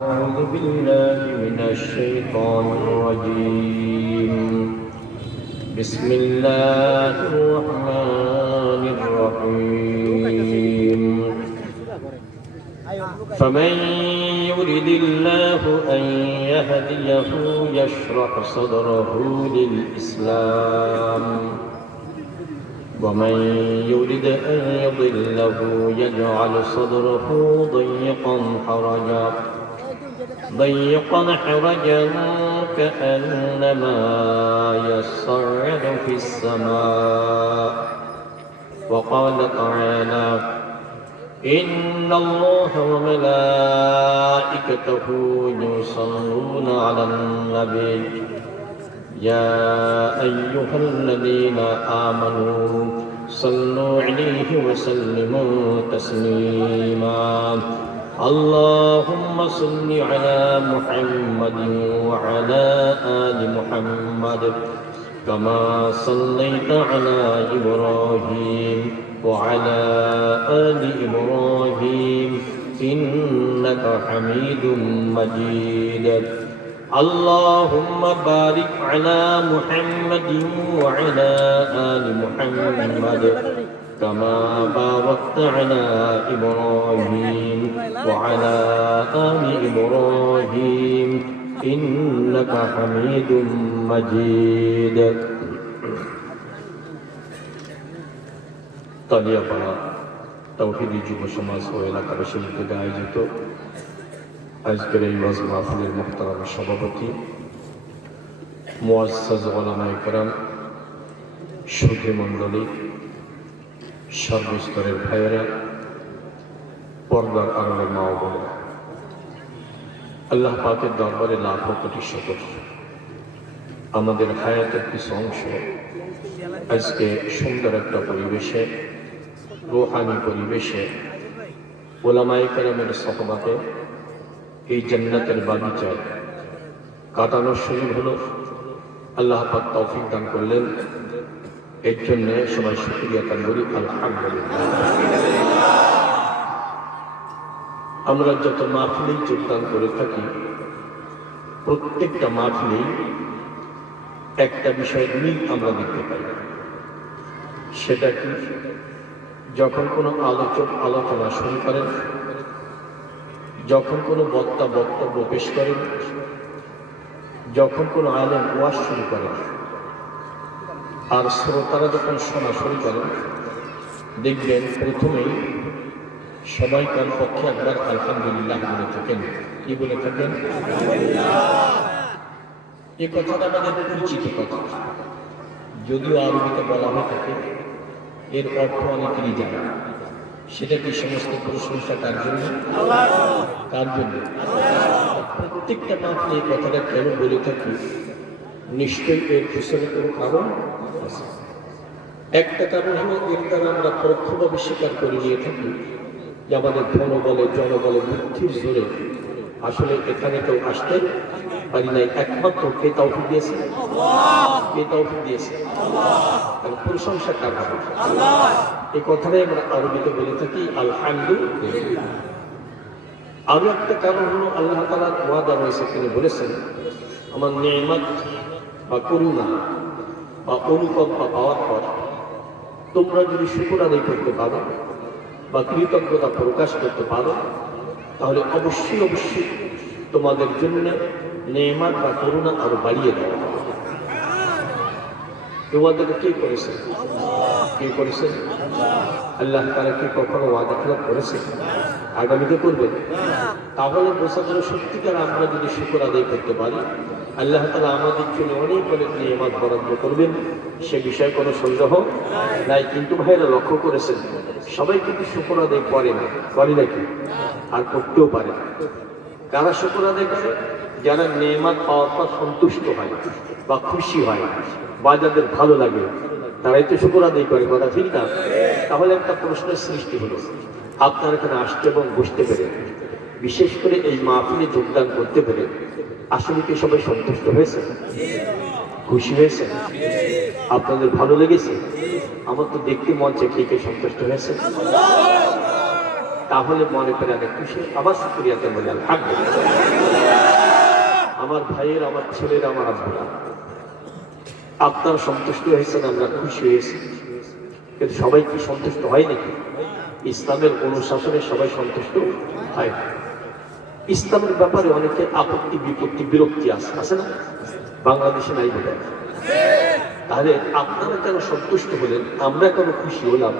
أعوذ بالله من الشيطان الرجيم. بسم الله الرحمن الرحيم. فمن يرد الله أن يهديه يشرح صدره للإسلام ومن يرد أن يضله يجعل صدره ضيقا حرجا كأنما يصعد في السماء. وقال تعالى: إن الله وملائكته يصلون على النبي يا أيها الذين آمنوا صلوا عليه وسلموا تسليما. اللهم صل على محمد وعلى آل محمد كما صليت على إبراهيم وعلى آل إبراهيم إنك حميد مجيد. اللهم بارك على محمد وعلى آل محمد كما باركت على إبراهيم وعلى آل إبراهيم إنك حميد مجيد. তালিয়াপাড়া তাওহীদি যুব সমাজ ও এলাকাবাসী থেকে আয়োজিত আজকের এই ওয়াজ মাহফিলের মুহতারাম সভাপতি মুআজ্জাজ উলামায়ে কেরাম, সুধী মণ্ডলী, সর্বস্তরের ভাইয়েরা, পর্দার আড়ালের মা ও বোনেরা, আল্লাহ পাকের দরবারে লাখো কোটি শুকর। আমাদের হায়াতের কিছু অংশ আজকে সুন্দর একটা পরিবেশে, রূহানি পরিবেশে, উলামায়ে কেরামের সহবতে এই জান্নাতের বাগিচায় কাটানোর সুযোগ হলো। আল্লাহ পাক তৌফিক দান করলেন, এর জন্য সবাই শুকরিয়া আদায় করি আলহামদুলিল্লাহ। আমরা যত মাহফিলেই যোগদান করে থাকি, প্রত্যেকটা মাহফিলেই একটা বিষয়ের মিল আমরা দেখতে পাই। সেটা কি? যখন কোনো আলোচক আলোচনা শুরু করেন, যখন কোনো বক্তা বক্তব্য পেশ করেন, যখন কোনো আলেম ওয়াজ শুরু করেন, আর শ্রোতারা যখন শোনা শুরু করেন, দেখবেন প্রথমেই সবাই তার পক্ষে একবার আলহামদুলিল্লাহ বলে থাকেন। কি বলে থাকেন? এই কথাটা আমাদের পরিচিত কথা, যদিও আরবিতে বলা হয়ে থাকে, এর অর্থ অনেকেরই জানে। সেটা কি সমস্ত প্রশংসা কার জন্য? কার জন্য? প্রত্যেকটা মাত্র এই কথাটা কেন বলে থাকি, নিশ্চয়ই এর পিছনে কোনো কারণ আছে। একটা কারণ হলো, এর দ্বারা আমরা পরোক্ষভাবে স্বীকার করে নিয়ে থাকি যে আমাদের ধনবলে জনবলে বুদ্ধির জোরে আসলে এখানে কেউ আসতে পারি নাই, একমাত্র কে তৌফিক দিয়েছে? কে তৌফিক দিয়েছে? প্রশংসা কার হবে? এই কথাটাই আমরা আরবিতে বলে থাকি আলহামদুলিল্লাহ। আরো একটা কারণ হলো, আল্লাহ তাআলা ওয়াদা রয়েছে, তিনি বলেছেন আমার নিয়ামত বা করুণা বা অনুকম্পা পাওয়ার পর তোমরা যদি শুকর আদায় করতে পারো বা কৃতজ্ঞতা প্রকাশ করতে পারো, তাহলে অবশ্যই অবশ্যই তোমাদের জন্য নিয়ামত বা করুণা আরো বাড়িয়ে দেওয়া হবে। তোমাদেরকে কে করেছে? কে করেছেন? আল্লাহ তাআলা কি কখনো ওয়াদা খেলাপ করেছে? আগামীতে করবেন? তাহলে বোঝা গেল সত্যিকার আমরা যদি শুকর আদায় করতে পারি, আল্লাহ তাআলা আমাদের জন্য অনেক অনেক নিয়ামত বরাদ্দ করবেন, সে বিষয়ে কোনো সন্দেহ নাই। কিন্তু ভাইরা লক্ষ্য করেছেন, সবাই কিন্তু শুকর আদায় করে না, করে নাকি? আর করতেও পারে না। কারা শুকর আদায় করে? যারা নিয়ামত পাওয়ার পর সন্তুষ্ট হয় বা খুশি হয় বা যাদের ভালো লাগে, তারাই তো শুকর আদায় করে, কথা ঠিক না? তাহলে একটা প্রশ্নের সৃষ্টি হলো, আপনার এখানে আসতে এবং বসতে পেরে, বিশেষ করে এই মাহফিলে যোগদান করতে পেরে আসলে কি সবাই সন্তুষ্ট হয়েছে? খুশি হয়েছে? আপনাদের ভালো লেগেছে? আমার তো দেখতে মন চাই কে কে সন্তুষ্ট হয়েছে। তাহলে মনে করে অনেক খুশি, আবার শুকরিয়াতে বলে আলহামদুলিল্লাহ। আমার ভাইয়ের, আমার ছেলের, আমার আব্বুরা, আপনারা সন্তুষ্ট হয়েছেন, আমরা খুশি হয়েছি। কিন্তু সবাই কি সন্তুষ্ট হয় নাকি? ইসলামের অনুশাসনে সবাই সন্তুষ্ট হয় না। ইসলামের ব্যাপারে অনেকে আপত্তি, বিপত্তি, বিরক্তি আছে না? বাংলাদেশে নাই বোধ হয়। তাহলে আপনারা কেন সন্তুষ্ট হলেন, আমরা কেন খুশি হলাম,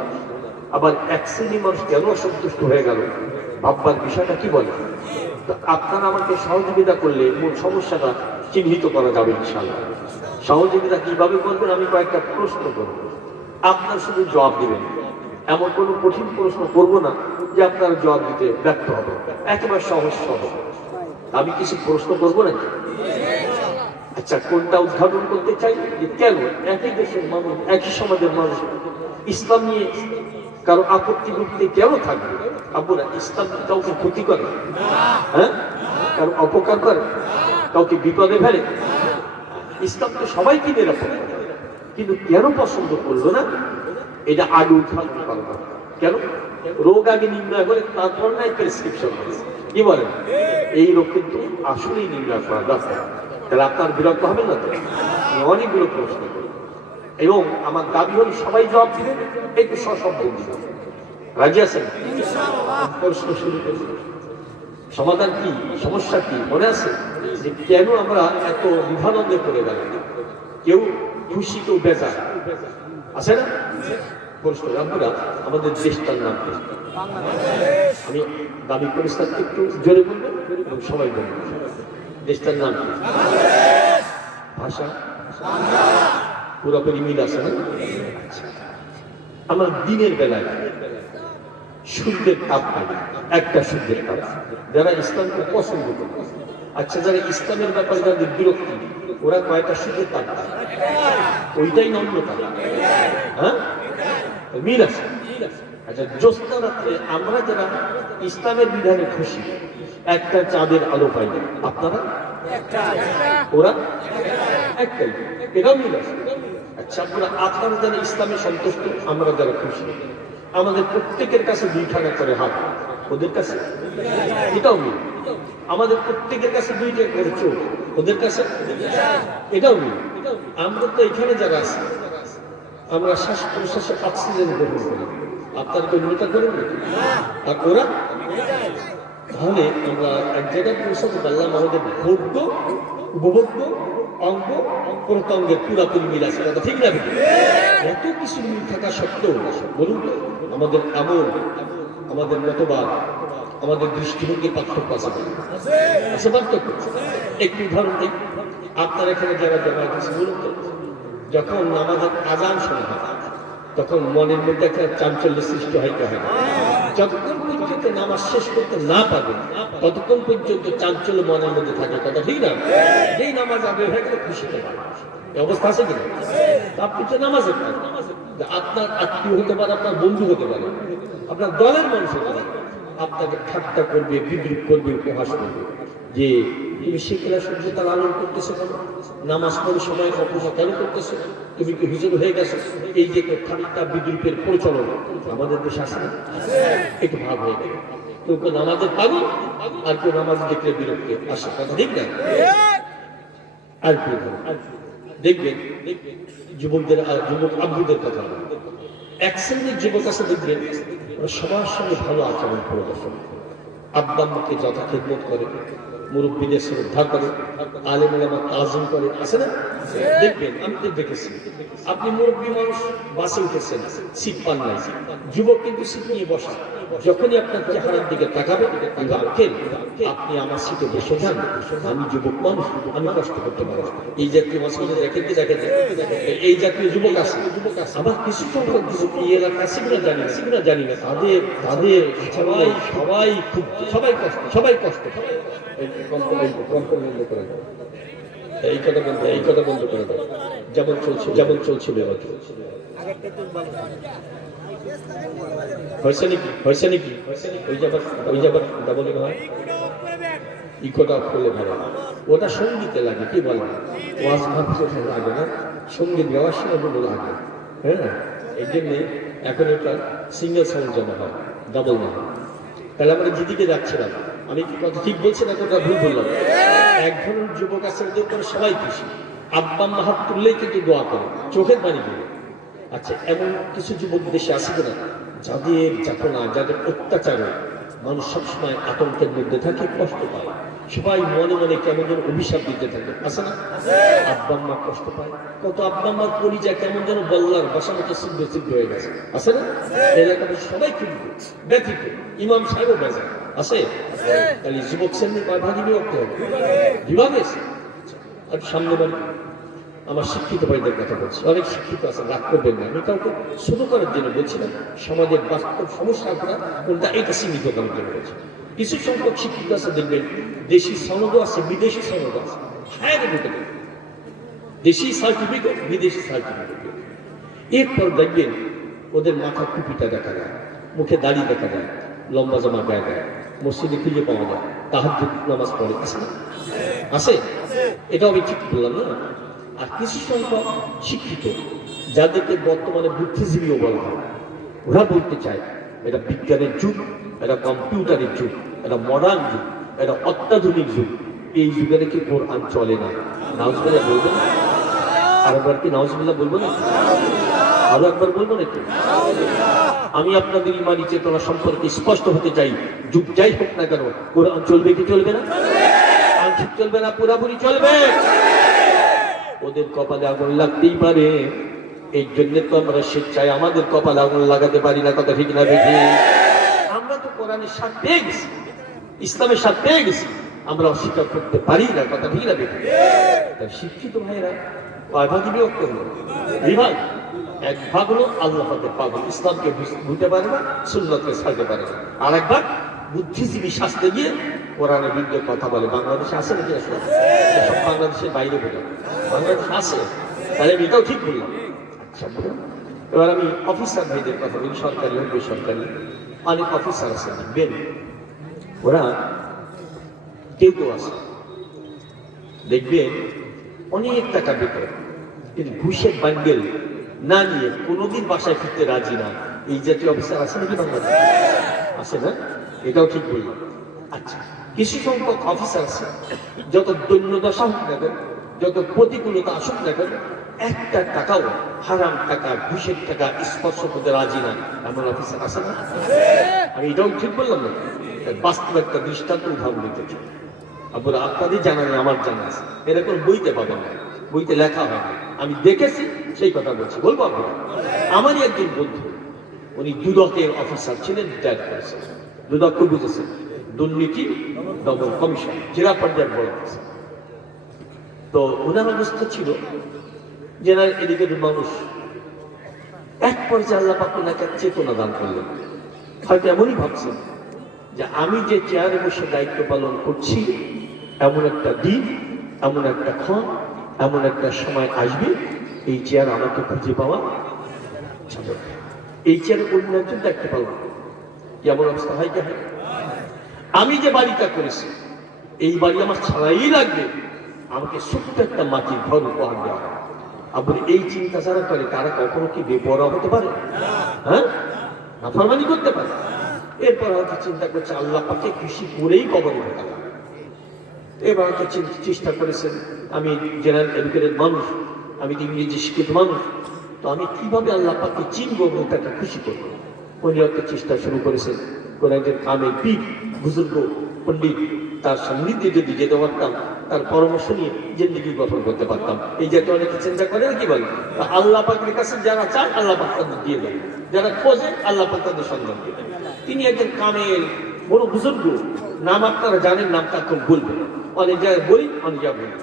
আবার এক শ্রেণী মানুষ কেন অসন্তুষ্ট হয়ে গেল? ভাববার বিষয়টা কি বলে? আপনারা আমাকে সহযোগিতা করলে মূল সমস্যাটা চিহ্নিত করা যাবে ইনশাআল্লাহ। সহযোগিতা কিভাবে করবেন? আমি কয়েকটা প্রশ্ন করব, আপনার শুধু জবাব দিবেন। এমন কোনো কঠিন প্রশ্ন করব না যে আপনার জবাব দিতে ব্যর্থ হবে, একেবারে সহজ সহজ। আমি কিছু প্রশ্ন করবো নাকি? আচ্ছা, কোনটা উদ্ঘাটন করতে চাই যে কেন একই দেশের মানুষ, একই সমাজের মানুষ ইসলাম নিয়ে কারো আপত্তি করতে কেন থাকবে? আপনারা ইসলাম কাউকে ক্ষতি করে? হ্যাঁ, কারো অপকার করে? কাউকে বিপদে ফেলে? ইসলাম তো সবাইকে নিরাপদ করে, কিন্তু কেন পছন্দ করলো না? এটা আগে উদ্ঘাটন করবো। কেন? রোগ আগে নির্ণয় করে তারপর নাই প্রেসক্রিপশন, কি বলেন? এই রোগ কিন্তু আসলেই নির্ণয় করা দরকার। তাহলে আপনার বিরক্ত হবেন না তো? অনেকগুলো প্রশ্ন এবং আমার দাবি হল সবাই জবাব দিবেন, একটু সশব্দ দিবেন। রাজি আছেন? প্রশ্ন শুরু করুন। সমাধান কি? সমস্যা কি মনে আছে? যে কেন আমরা এত বিভানন্দে করে গেলাম? কেউ খুশি, কেউ বেজার, আছে না? প্রশ্ন। আপনারা আমাদের দেশটার নাম কি? আমি দাবি করি তার একটু জোরে বলবেন এবং সবাই বলবেন। দেশটার নাম কি? ভাষা পুরোপুরি মিল আছে না? আমার দিনের বেলায় সূর্যের তাপ পাই, একটা সূর্যের তাপ। যারা ইসলামকে পছন্দ করে, আচ্ছা যারা ইসলামের ব্যাপারে যাদের বিরক্তি, ওরা কয়টা সূর্যের তাপ পায়? ওইটাই নম্রতা। হ্যাঁ, মিল আছে। আচ্ছা, জ্যোৎস্না রাত্রে আমরা যারা ইসলামের বিধানে খুশি, একটা চাঁদের আলো পাই না। আপনারা? ওরা একটাই, এটাও মিল আছে। আচ্ছা, আপনারা যারা ইসলামে সন্তুষ্ট, আমরা যারা খুশি, আমাদের প্রত্যেকের কাছে 2 টাকা করে হাত, ওদের কাছে এটাও মিল। আমাদের প্রত্যেকের কাছে 2 টাকা করে চোখ, ওদের কাছে এটাও মিল। আমরা তো এখানে যারা আছে, আমরা শ্বাস প্রশ্বাসে অক্সিজেন গ্রহণ করি, আপনার কেউ নেতা করেন নাকি? আর ওরা? তাহলে আমরা এক জায়গায় পৌঁছাতে পারলাম, আমাদের ভোগ্য, উপভোগ্য, অঙ্গ, প্রত্যঙ্গের পুরাপুরি মিল আছে, কথা ঠিক না? এত কিছু মিল থাকা সত্ত্বেও বলুন তো, আমাদের আমল, আমাদের মতবাদ, আমাদের দৃষ্টিভঙ্গির পার্থক্য আছে? আছে পার্থক্য? একটু উদাহরণ দিই। আপনার এখানে যারা জমা কিছু বলুন তো, যখন আমাদের আজান শোনা হয়, তখন মনের মধ্যে একটা চাঞ্চল্য সৃষ্টি হইতে হয়। যতক্ষণ পর্যন্ত নামাজ শেষ করতে না পারবেন, ততক্ষণ পর্যন্ত চাঞ্চল্য মনের মধ্যে থাকে, কথা ঠিক না? যেই নামাজ আগে হয়ে গেলে খুশি থাকে, অবস্থা আছে কিনা? আপনি তো নামাজে আপনার আত্মীয় হতে পারে, আপনার বন্ধু হতে পারে, আপনার দলের মানুষ হতে পারে, আপনাকে ঠাট্টা করবে, বিদ্রুপ করবে, উপহাস করবে যে তুমি শিখলা সভ্যতা লালন করতেছো কেন? নামাজ পড়ে সময় অপচয় কেন করতেছো? তুমি কি হুজুর হয়ে গেছো? এই যে ঠাট্টা বিদ্রুপের প্রচলন আমাদের দেশে আসে না? একটু ভাব হয়ে গেল। কেউ কেউ নামাজের পাগল, আর কেউ নামাজ দেখলে বিরক্তি আসে, কথা ঠিক না? আর কি দেখবেন যুবকদের, যুবক আব্বুদের কথা, এক শ্রেণীর যুবক আছে দেখবেন সবার সঙ্গে ভালো আচরণ প্রদর্শন, আব্বা আম্মাকে যথা খেদমত করে, মুরব্বীদের শ্রদ্ধা করে, আলেম ওলামা তাজিম করে, আছে না? দেখবেন, আমি তো দেখেছি, আপনি মুরব্বী মানুষ, বাসে উঠেছেন, সিট পান নাই, যুবক কিন্তু সিট নিয়ে বসা, যখনই আপনার চেহারার দিকে তাকাবে, আপনি আমার সিটে বসে যান, আমি যুবক মানুষ, আমি কষ্ট করতে পারবো। এই জাতীয় মাঝখানে দেখেন কি দেখেন, এই জাতীয় যুবক আছে। আবার কিছু সংখ্যক যুবক এই এলাকা আছে কিনা জানি না, তাদের সবাই সবাই খুব সবাই কষ্ট বন্ধ করে দেয়। এই কথা বন্ধ করে দেয়। যেমন চলছিল হয়েছে নাকি ওই যাবার ডাবলিং হয়, ইকোটা করলে ভালো। ওটা সঙ্গীতে লাগে, কি বলে, ওয়াজ ভাবছে লাগে না, সঙ্গীত গাওয়ার সময় বলে লাগে। হ্যাঁ, এই জন্যে এখন এটা সিঙ্গেল সাউন্ড জমা হয়, ডাবল না হয়। তাহলে আমরা যেদিকে যাচ্ছিলাম, আমি কি কথা ঠিক বলছি না, কথা ভুল বললাম? এক ধরনের যুবক আছে ওদের উপরে সবাই খুশি, আব্বা আম্মা হাত তুললেই কিন্তু দোয়া করে, চোখের পানি করে। আচ্ছা, এমন কিছু যুবক দেশে আছে কিনা যাদের যাতনা, যাদের অত্যাচারে মানুষ সবসময় আতঙ্কের মধ্যে থাকে, কষ্ট পায়, সবাই মনে মনে কেমন যেন অভিশাপ দিতে থাকে, আছে না? আব্বা আম্মা কষ্ট পায়, কত আব্বা আম্মার পরিচয় কেমন যেন বল্লার বাসা মতো সিদ্ধ সিদ্ধ হয়ে গেছে, আছে না? এলাকাতে সবাই কিন্তু ব্যথিত, ইমাম সাহেবও বেজা আছে। তাহলে যুবক শ্রেণীর কয় ভাগই বিভক্ত হবে? বিভাগে। আর সামনে বাড়ি আমার শিক্ষিত ভাইদের কথা বলছি, অনেক শিক্ষিত আছে, রাগ করবেন না, আমি কাউকে শুরু করার জন্য বলছিলাম, সমাজের বাস্তব সমস্যা আপনারা কোনটা এটা সীমিত করার জন্য বলছি। কিছু সংখ্যক শিক্ষিত আছে দেখবেন, দেশি সনদও আছে, বিদেশি সনদ আছে, হ্যাঁ ঢুকে দেবেন, দেশি সার্টিফিকেট, বিদেশি সার্টিফিকেট। এরপর দেখবেন ওদের মাথা টুপিটা দেখা যায়, মুখে দাড়ি দেখা যায়, লম্বা জামা গায়ে দেয়, মসজিদে খুঁজে পাওয়া যায়, তাহাজ্জুদ নামাজ পড়ে, আছে না? আছে? এটাও আমি ঠিক বললাম না? আর কিছু সংখ্যক শিক্ষিত যাদেরকে বর্তমানে বুদ্ধিজীবীও বলা হয়, ওরা বলতে চায় এটা বিজ্ঞানের যুগ, এটা কম্পিউটারের যুগ, এটা মডার্ন যুগ, এটা অত্যাধুনিক যুগ, এই যুগে নাকি কোরআন চলে না। নাউজুবিল্লাহ বলবো না? আর একবার কি নাউজুবিল্লাহ বলবো না? আরো একবার বলবো নাকি? আমি আপনাদের ইমানি চেতনা সম্পর্কে স্পষ্ট হতে চাই, যুগ যাই হোক না কেন, কোরআন চলবে কি চলবে না? আংশিক চলবে না, পুরাপুরি চলবে। ওদের কপালে আগুন লাগতেই পারে, এই জন্য তো আমরা স্বেচ্ছায় আমাদের কপালে আগুন লাগাতে পারি না, কথা ঠিক না বেশি? আমরা তো কোরআনের সাথে পেয়ে গেছি, ইসলামের সাথে পেয়ে গেছি, আমরা অস্বীকার করতে পারি না, কথা ঠিক না বেশি? শিক্ষিত ভাইয়েরা কয় ভাগে বিভক্ত হলো? বিভাগ। এক ভাগ হলো আল্লাহ পাগল, ইসলামকে বুঝতে পারে না, সুন্নতকে ছাড়তে পারে না। আর এক ভাগ বুদ্ধিজীবী শাস্তে গিয়ে কোরআনের বিরুদ্ধে কথা বলে। বাংলাদেশে আছে নাকি? আসলে সব বাংলাদেশের বাইরে বলে, বাংলাদেশ আছে, তাহলে এটাও ঠিক বললাম। আচ্ছা, এবার আমি অফিসার ভাইদের কথা বলি, সরকারি হোক বেসরকারি, অনেক অফিসার আছে দেখবেন, ওরা কেউ কেউ আছে দেখবেন অনেক টাকা বেতন, কিন্তু ঘুষের বান্ডেল না নিয়ে কোনোদিন বাসায় ফিরতে রাজি না। এই জাতীয় অফিসার আছে নাকি বাংলাদেশে? আছে না? এটাও ঠিক বললাম। আচ্ছা, কিছু সংখ্যক অফিসার আছে, যত দৈন্যদশা হোক না কেন, যত প্রতিকূলতা আসুক না কেন, একটা টাকাও হারাম টাকা, ঘুষের টাকা স্পর্শ করতে রাজি না, এমন অফিসার আছে না? আমি এটাও ঠিক বললাম না? বাস্তব একটা দৃষ্টান্ত উদাহরণ দিতে চাই। আপনারা আপনাদের জানা নেই, আমার জানা আছে, এরকম বইতে পাবেন না, বইতে লেখা হয় না, আমি দেখেছি সেই কথা বলছি, বলবো আপনারা। আমারই একজন বন্ধু, উনি দুদকের অফিসার ছিলেন, রিটায়ার করেছেন। দুদক বুঝেছেন, দুর্নীতি দমন কমিশন, জেলা পর্যায়ের বড় অফিসার। তো ওনার অবস্থা ছিল যে না, এদিকের মানুষ এক পর্যায়ে আল্লাহ পাক ওনাকে চেতনা দান করলেন, হয়তো এমনই ভাবছেন যে আমি যে চেয়ারে বসে দায়িত্ব পালন করছি, এমন একটা দিন, এমন একটা ক্ষণ, এমন একটা সময় আসবে, এই চেয়ার আমাকে খুঁজে পাওয়া যাবে, এই চেয়ারে অন্য একজন দায়িত্ব পালন করবে। কেমন অবস্থা হয় কেন? আমি যে বাড়িটা করেছি, এই বাড়ি আমার ছাড়াই লাগবে, আমাকে ছোট্ট একটা মাটির ঘর উপহার দেওয়া। আপনি এই চিন্তা যারা করে তারা কখনো কি বেপরোয়া হতে পারে? হ্যাঁ, নাফরমানি করতে পারে। এরপর হয়তো চিন্তা করছে আল্লাহ পাকে খুশি করেই কবরে ঢোকা। এবার হয়তো চেষ্টা করেছেন, আমি জেনারেল এডুকেটেড মানুষ, আমি ইংরেজি শিক্ষিত মানুষ, তো আমি কিভাবে আল্লাহ পাকে চিনবো এবং তাকে খুশি করবো। উনি হয়তো চেষ্টা শুরু করেছেন, কোন একজন কামের পীর, বুজুর্গ পণ্ডিত, তার সান্নিধ্যে যদি যেতে পারতাম, তার পরামর্শ নিয়ে জিন্দেগি গঠন করতে পারতাম। এই জাতীয় অনেকে চিন্তা করে কি বলে, আল্লাহ পাকের কাছে যারা চান আল্লাহ পাক তাদের দিয়ে দেন, যারা খোঁজে আল্লাহ পাক তাদের সন্ধান দিয়ে দেন। তিনি একজন কামেল বড় বুজুর্গ, নাম আপনারা জানেন, নামটা এখন বলবেন, অনেক জায়গায় বলি, অনেক জায়গায় বলি,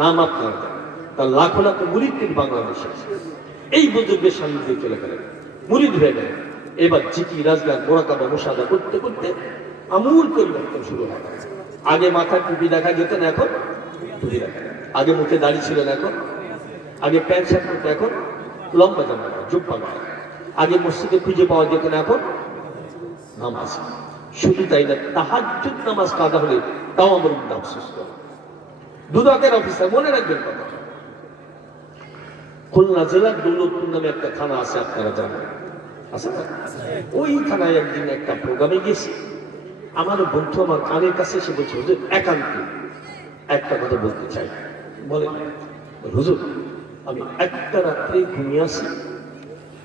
নাম আপনারা জানেন। তার লাখো লাখো মুরিদ তিনি বাংলাদেশে এই বুজুর্গের সান্নিধ্যে চলে গেলেন, মুরিদ হয়ে গেলেন। এবার জিকি রাজগার মোরাকাবা মুশাহাদা করতে করতে আমূল পরিবর্তন শুরু হয়। আগে মাথায় টুপি দেখা যেত না, এখন টুপি দেখা, আগে মুখে দাড়ি ছিল না, এখন আগে প্যান্ট শার্ট পরতো, এখন লম্বা জামা, জুব্বা গায়ে। আগে মসজিদে খুঁজে পাওয়া যেত না, এখন নামাজ। শুধু তাই না, তাহাজ্জুদ নামাজ কাদা হলে তাও আমার আফসোস করে। দুদকের অফিসার, মনে রাখবেন কথা, খুলনা জেলার দৌলতপুর নামে একটা থানা আছে, আপনারা জানেন, আছে না? ওই থানায় একদিন একটা প্রোগ্রামে গেছি, আমার বন্ধু আমার কানের কাছে এসে বলছে, হুজুর একান্ত একটা কথা বলতে চাই। বলে হুজুর, আমি একটা রাত্রে ঘুমিয়ে আসি,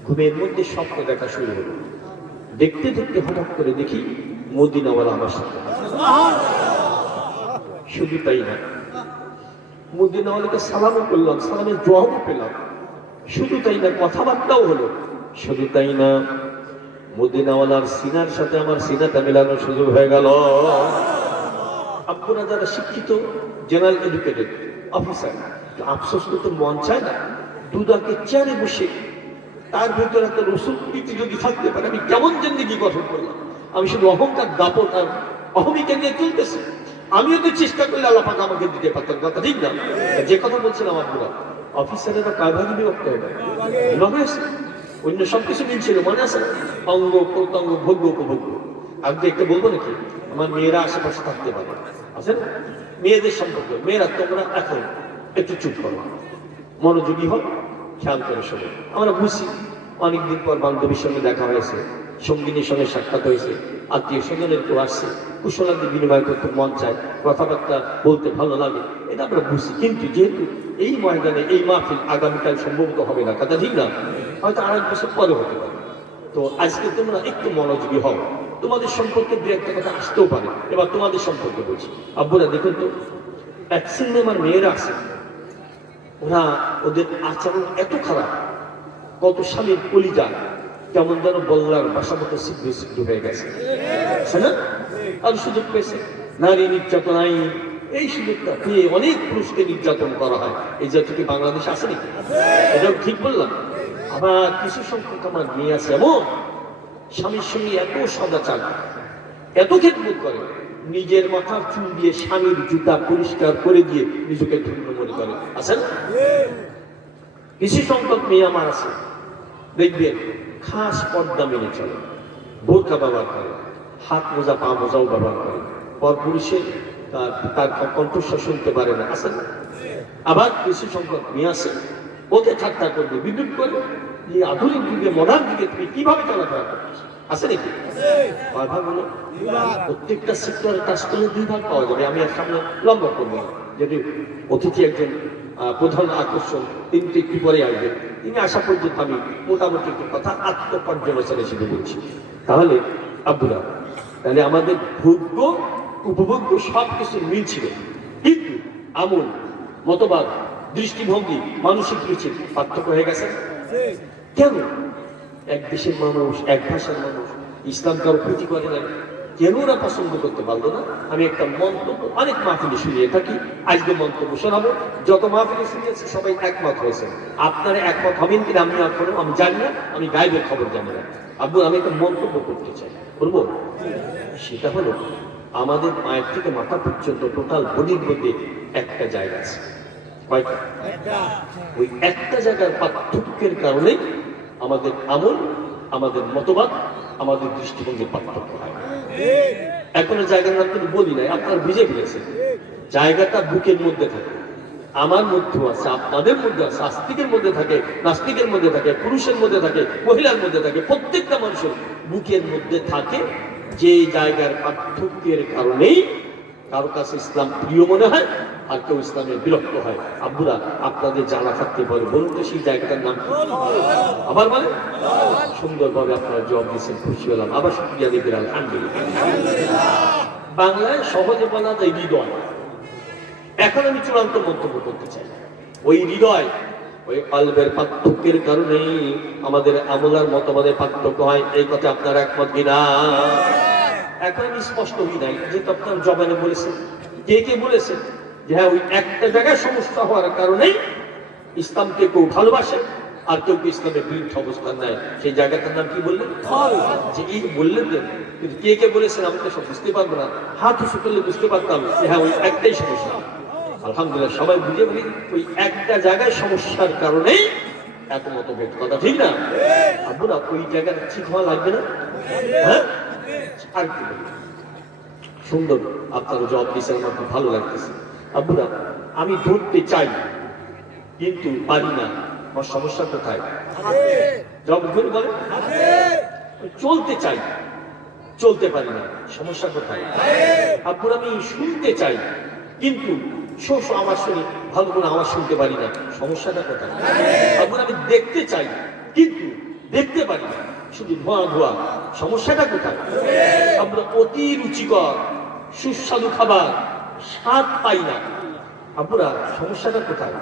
ঘুমের মধ্যে স্বপ্ন দেখা শুরু হলো। দেখতে দেখতে হঠাৎ করে দেখি মদিনাওয়ালা আমার সাথে। শুধু তাই না, মদিনাওয়ালাকে সালামও করলাম, সালামের জবাবও পেলাম। শুধু তাই না, কথাবার্তাও হলো। শুধু তাই না, মদিনাওয়ালার সিনার সাথে আমার সিনাটা মেলানোর সুযোগ হয়ে গেল। আপনারা যারা শিক্ষিত, জেনারেল এডুকেটেড অফিসার, আফসোস করতে মন চায় না, দুদাকে চেয়ারে বসে তার ভেতরে একটা রসুল প্রীতি যদি থাকতে পারে, আমি কেমন জিন্দেগি গঠন করলাম। আমি শুধু অহংকার দাপট আর অহমিকা নিয়ে চলতেছি। আমিও তো চেষ্টা করলে আল্লাহ পাক আমাকে দিতে পারতেন, কথা ঠিক না? যে কথা বলছিলাম আপনারা, অফিসারেরা কারভারি বিভক্ত হয়ে গেল, অন্য সবকিছু মিলছিল, মনে আছে? অঙ্গ প্রত্যঙ্গ, ভোগ্য উপভোগ্য। আগে একটা বলবো নাকি, আমার মেয়েরা আশেপাশে থাকতে পারে, আছে না? মেয়েদের সম্পর্কে, মেয়েরা তোমরা এখন একটু চুপ করো, মনোযোগী হও, খেয়াল করে শোনো। আমরা বুঝি অনেকদিন পর বান্ধবীর সঙ্গে দেখা হয়েছে, সঙ্গিনীর সঙ্গে সাক্ষাৎ হয়েছে, আত্মীয় স্বজনের কেউ আসছে, কুশলাদি বিনিময় করতে মন চায়, কথাবার্তা বলতে ভালো লাগে, এটা আমরা বুঝি। কিন্তু যেহেতু এই ময়দানে এই মাহফিল আগামীকাল সম্ভবত হবে না, কথা ঠিক না, হয়তো আরেক বছর পরে হতে পারে। তো আজকে তোমরা একটু মনোযোগী হও, তোমাদের সম্পর্কে দু একটা কথা আসতেও পারে। এবার তোমাদের সম্পর্কে বলছি। আব্বুরা দেখুন তো, এক সিনেমার মেয়েরা আছে, ওরা ওদের আচরণ এত খারাপ, কত স্বামীর কলিজা কেমন যেন বল্লার বাসা মতো সিদ্ধ সিদ্ধ হয়ে গেছে, না? আর সুযোগ পেয়েছে নারী নির্যাতন আইন, এই সুযোগটা পেয়ে অনেক পুরুষকে নির্যাতন করা হয়। এই জাতীয় বাংলাদেশ আছে নাকি? এটাও ঠিক বললাম। আবার কিছু সংখ্যক আমার মেয়ে আছে এমন, স্বামীর সঙ্গে এত সদাচার, এত খেদমত করে, নিজের মাথার চুল দিয়ে স্বামীর জুতা পরিষ্কার করে দিয়ে নিজেকে ধন্য মনে করে, আছে না? কিছু সংখ্যক মেয়ে আমার আছে, দেখবেন খাস পর্দা মেনে চলে, বোরকা ব্যবহার করে, হাত মোজা পা মোজাও ব্যবহার করে, পর পুরুষের তার কণ্ঠস্বর শুনতে পারে না, আছে না? আবার কিছু সংখ্যক মেয়ে আছে, ওকে ঠাট্টা করবে, বিদ্যুৎ করবে, এই আধুনিক যুগে মডার্ন যুগে তুমি কিভাবে চলাফেরা করছিস, আছে নাকি? কয় ভাগ হলো? প্রত্যেকটা সেক্টরে কাজ করলে 2 ভাগ পাওয়া যাবে। আমি আর সামনে লম্বা করবো না, যদি অতিথি একজন প্রধান আকর্ষণ, তিনি তো একটু পরে আসবেন, তিনি আসা পর্যন্ত আমি মোটামুটি একটু কথা আত্মপর্যালোচনা হিসেবে বলছি। তাহলে আব্বুরা, তাহলে আমাদের ভোগ্য উপভোগ্য সবকিছু মিল ছিল, কিন্তু আমল, মতবাদ, দৃষ্টিভঙ্গি, মানসিক রুচির পার্থক্য হয়ে গেছে। কেন? এক দেশের মানুষ, এক ভাষার মানুষ, ইসলাম কারো ক্ষতি করে না, কেন ওরা পছন্দ করতে পারলো না? আমি একটা মন্তব্য অনেক মাহফিলে শুনিয়ে থাকি, আজকে মন্তব্য শোনাবো। যত মাহফিলে শুনিয়েছে সবাই একমত হয়েছে, আপনারা একমত হবেন কিনা আমি এখনো আমি জানি না, আমি গায়েবের খবর জানি না। আব্বু, আমি একটা মন্তব্য করতে চাই, করবো? সেটা হলো, আমাদের পায়ের থেকে মাথা পর্যন্ত টোটাল বডির মধ্যে একটা জায়গা আছে। কয়টা? ওই একটা জায়গার পার্থক্যের কারণে আমাদের আমল, আমাদের মতবাদ, আমাদের দৃষ্টিভঙ্গির পার্থক্য হয়। এখনো জায়গার নাম কিন্তু বলি নাই, আপনারা বুঝে ফেলেছেন। জায়গাটা বুকের মধ্যে থাকে, আমার মধ্যেও আছে, আপনাদের মধ্যে আছে, আস্তিকের মধ্যে থাকে, নাস্তিকের মধ্যে থাকে, পুরুষের মধ্যে থাকে, মহিলার মধ্যে থাকে, প্রত্যেকটা মানুষের বুকের মধ্যে থাকে। যে জায়গার পার্থক্যের কারণেই কারো কাছে ইসলাম প্রিয় মনে হয়, আর কেউ ইসলামের বিরক্ত হয়। আব্বুরা, আপনাদের জানা থাকতে পারে, বলুন তো সেই জায়গাটার নাম কি? আবার বলে সুন্দরভাবে আপনারা জবাব দিয়েছেন, খুশি হলাম। আবার শুকরিয়া দেবেন, আলহামদুলিল্লাহ। বাংলায় সহজে বলা যায় হৃদয়। এখন আমি চূড়ান্ত মন্তব্য করতে চাই, ওই হৃদয়, ওই কলবের পার্থক্যের কারণেই আমাদের আমলার মতবাদের পার্থক্য হয়। এই কথা আপনারা একমত কিনা? এখন আমি স্পষ্ট হই নাই, যেহেতু আপনার জবানে বলেছেন, কে কে বলেছেন যে হ্যাঁ, ওই একটা জায়গায় সমস্যা হওয়ার কারণেই ইসলামকে কেউ ভালোবাসে আর কেউ ইসলামের বিরুদ্ধে অবস্থান নেয়। সেই জায়গাটার নাম কি বললেন? যে এই বললেন, কিন্তু কে কে বলেছেন আমি তো সব বুঝতে পারবো না, হাত উঁচু করলে বুঝতে পারতাম যে হ্যাঁ, ওই একটাই সমস্যা। আলহামদুলিল্লাহ, সবাই বুঝে বলি ওই একটা জায়গায় সমস্যার কারণেই এত মতভেদ, কথা ঠিক না? আব্বুরা, ওই জায়গাটা ঠিক হওয়া লাগবে না? হ্যাঁ, আর কি সুন্দর আপনারা জবাব দিয়েছেন, আমার খুব ভালো লাগতেছে। আব্বুরা, আমি ধরতে চাই কিন্তু পারি না, আমার সমস্যা কোথায়? জবাব ধরে বলে, চলতে চাই চলতে পারি না, সমস্যা কোথায়? আব্বুরা, আমি শুনতে চাই কিন্তু শো আওয়াজ শুনি, ভালো করে আওয়াজ শুনতে পারি না, সমস্যাটা কোথায়? আব্বুর আমি দেখতে চাই কিন্তু দেখতে পারি না, শুধু ধোঁয়া ধোঁয়া, সমস্যাটা কোথায়? আমরা অতি রুচিকর সুস্বাদু খাবার স্বাদ পাই না, আব্বুরা সমস্যাটা কোথায়?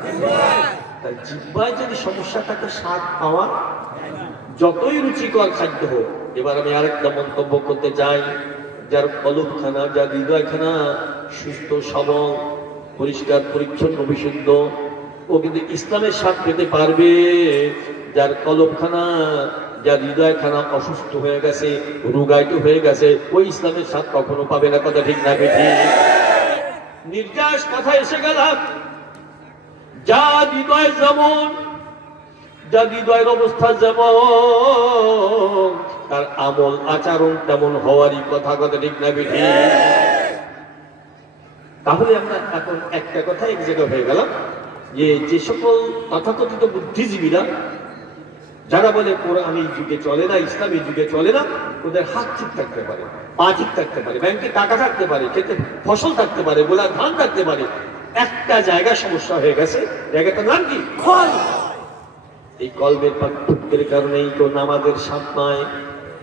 তাই জিহ্বায় যদি সমস্যা থাকে স্বাদ পাওয়া, যতই রুচিকর খাদ্য হোক। এবার আমি আরেকটা মন্তব্য করতে চাই, যার কলবখানা, যার হৃদয়খানা সুস্থ সবল পরিষ্কার পরিচ্ছন্ন বিশুদ্ধ, ও কিন্তু ইসলামের স্বাদ পেতে পারবে। যার কলবখানা, যার হৃদয়খানা অসুস্থ হয়ে গেছে, রোগায়িত হয়ে গেছে, ওই ইসলামের স্বাদ কখনো পাবে না। কথা ঠিক না বেঠি? নির্যাস কথা এসে গেলাম, যা হৃদয় যেমন, যা হৃদয়ের অবস্থা যেমন, তার আমল আচরণ তেমন হওয়ারই কথা। কথা ঠিক না বেঠি? তাহলে আমরা এখন একটা কথা এক জায়গায় হয়ে গেলাম, যে সকল তথাকথিত বুদ্ধিজীবীরা যারা বলে কোরআন এই যুগে চলে না, ইসলাম এই যুগে চলে না, ওদের হাত ঠিক থাকতে পারে, পা ঠিক থাকতে পারে, ব্যাংকে টাকা থাকতে পারে, খেতে ফসল থাকতে পারে, গোলা ধান থাকতে পারে, একটা জায়গা সমস্যা হয়ে গেছে, জায়গাটার নাম কি? কল। এই কলবের পার্থক্যের কারণেই কেউ নামাজের স্বাদ পায়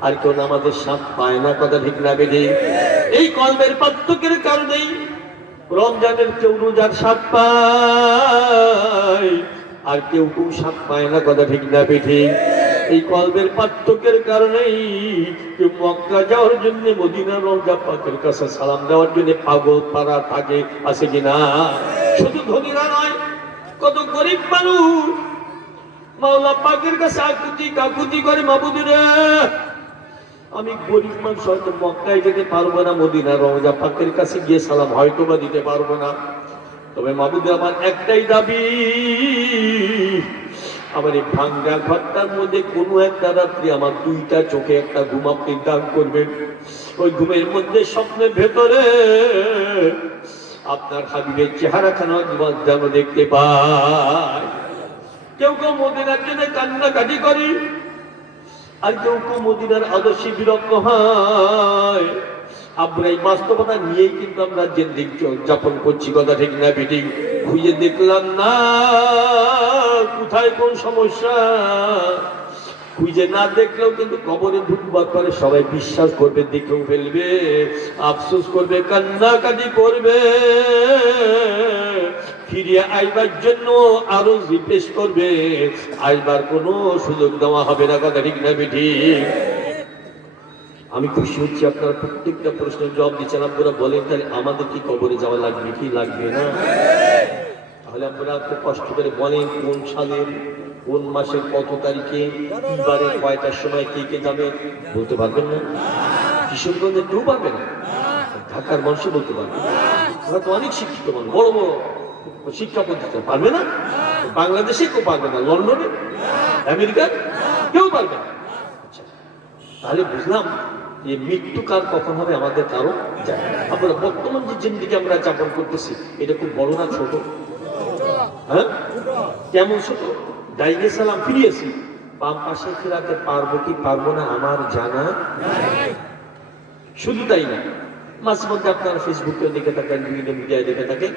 আর কেউ নামাজের স্বাদ পায় না। কথা ঠিক না বেঠি? এই কলবের পার্থক্যের কারণেই রমজানের কেউ রোজার স্বাদ পায় আর কেউ স্বাদ পায় না। কথা ঠিক না বেঠি? এই কলবের পার্থক্যের কারণেই কেউ মক্কা যাওয়ার জন্য মদিনার রওজা পাকের কাছে সালাম দেওয়ার জন্য পাগল পাড়া থাকে, আছে কিনা? শুধু ধনীরা নয়, কত গরিব মানুষ মাওলা পাকের কাছে কাকুতি করে, মাবুদ রে, আমি গরিব মানুষ, হয়তো মক্কায় যেতে পারবো না, মদিনার রওজা পাকের কাছে গিয়ে সালাম হয়তো বা দিতে পারবো না, তবে মাবুদ আমার একটাই দাবি, আমার এই ভাঙ্গা ঘরটার মধ্যে কোনো একটা রাত্রি আমার দুইটা চোখে একটা ঘুম আপনি দান করবেন। ওই ঘুমের মধ্যে স্বপ্নের ভেতরে আপনার হাবিবের চেহারাখানা যেন দেখতে পায়। কেউ কেউ মদিনার জন্য কান্নাকাটি করি, আর কেউ কেউ মদিনার আদর্শে বিরক্ত হয়। আমরা এই বাস্তবতা নিয়েই কিন্তু আমরা জিন্দেগি যাপন করছি। কথা ঠিক না বেটি? খুঁজে দেখলাম না কোথায় কোন সমস্যা, খুঁজে না দেখলেও কিন্তু কবরে ঢুকবার পরে সবাই বিশ্বাস করবে, দেখেও ফেলবে, আফসোস করবে, কান্নাকাটি করবে, ফিরিয়ে আইবার জন্য আরো রিকোয়েস্ট করবে, আইবার কোনো সুযোগ দেওয়া হবে না। কথা ঠিক না বেটি? আমি খুশি হচ্ছি আপনারা প্রত্যেকটা প্রশ্নের জবাব দিচ্ছেন। আপনারা বলেন তাহলে আমাদের কি কবরে যাওয়া লাগবে কি লাগবে না? তাহলে আপনারা খুব কষ্ট করে বলেন কোন সালের কোন মাসের কত তারিখে কিবারে কয়টার সময় কে কে যাবে বলতে পারবেন না? কিশোরগঞ্জে কেউ পারবে না, ঢাকার মানুষই বলতে পারবে না। ওরা তো অনেক শিক্ষিত মানুষ, বড় বড় শিক্ষা প্রতিষ্ঠান, পারবে না? বাংলাদেশে কেউ পারবে না, লন্ডনে, আমেরিকা কেউ পারবে না। তাহলে বুঝলাম যে মৃত্যু কার কখন হবে আমাদের কারো যায় না। আমরা বর্তমান যে জিন্দেগি আমরা যাপন করতেছি এটা খুব বড় না ছোট? হ্যাঁ, কেমন ছোট? ডাইনে সালাম ফিরিয়েছি, বাম পাশে ফেরাতে পারবো কি পারবো না আমার জানা। শুধু তাই না, মাঝে মধ্যে আপনারা ফেসবুকে দেখে থাকেন, বিভিন্ন মিডিয়ায় দেখে থাকেন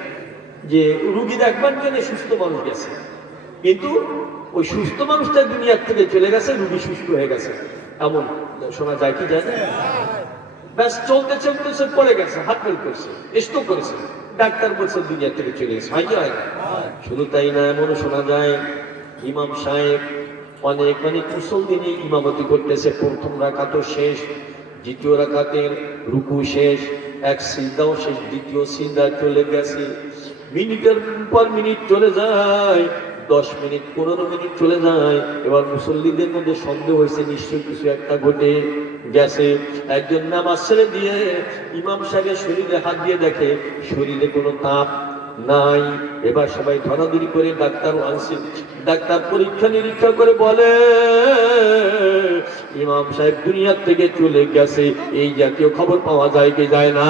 যে রুগী দেখবার জন্য সুস্থ মানুষ গেছে, কিন্তু ওই সুস্থ মানুষটা দুনিয়ার থেকে চলে গেছে, রুগী সুস্থ হয়ে গেছে, এমন শোনা যায় কি যায়? ব্যাস চলতে চলতে পড়ে গেছে, হাত ফেল করছে, স্ট্রোক করেছে, ডাক্তার বলছে দুনিয়া থেকে চলে গেছে। হয় কি হয় না? শুধু তাই না, এমনও শোনা যায় ইমাম সাহেব অনেক মুসল্লি নিয়ে ইমামতি করতেছে, প্রথম রাকাতও শেষ, দ্বিতীয় রাকাতের রুকু শেষ, এক সিজদাও শেষ, দ্বিতীয় সিজদা চলে গেছে, মিনিটের পর মিনিট চলে যায়, 10 মিনিট 15 মিনিট চলে যায়। এবার মুসল্লিদের মধ্যে সন্দেহ হয়েছে নিশ্চয়ই কিছু একটা ঘটে গেছে। একজন নামাজ ছেড়ে দিয়ে ইমাম সাহেবের শরীরে হাত দিয়ে দেখে শরীরে কোনো তাপ নাই। এবার সবাই ধরাধরি করে ডাক্তার আনছে, ডাক্তার পরীক্ষা নিরীক্ষা করে বলে ইমাম সাহেব দুনিয়ার থেকে চলে গেছে। এই জাতীয় খবর পাওয়া যায় কি যায় না?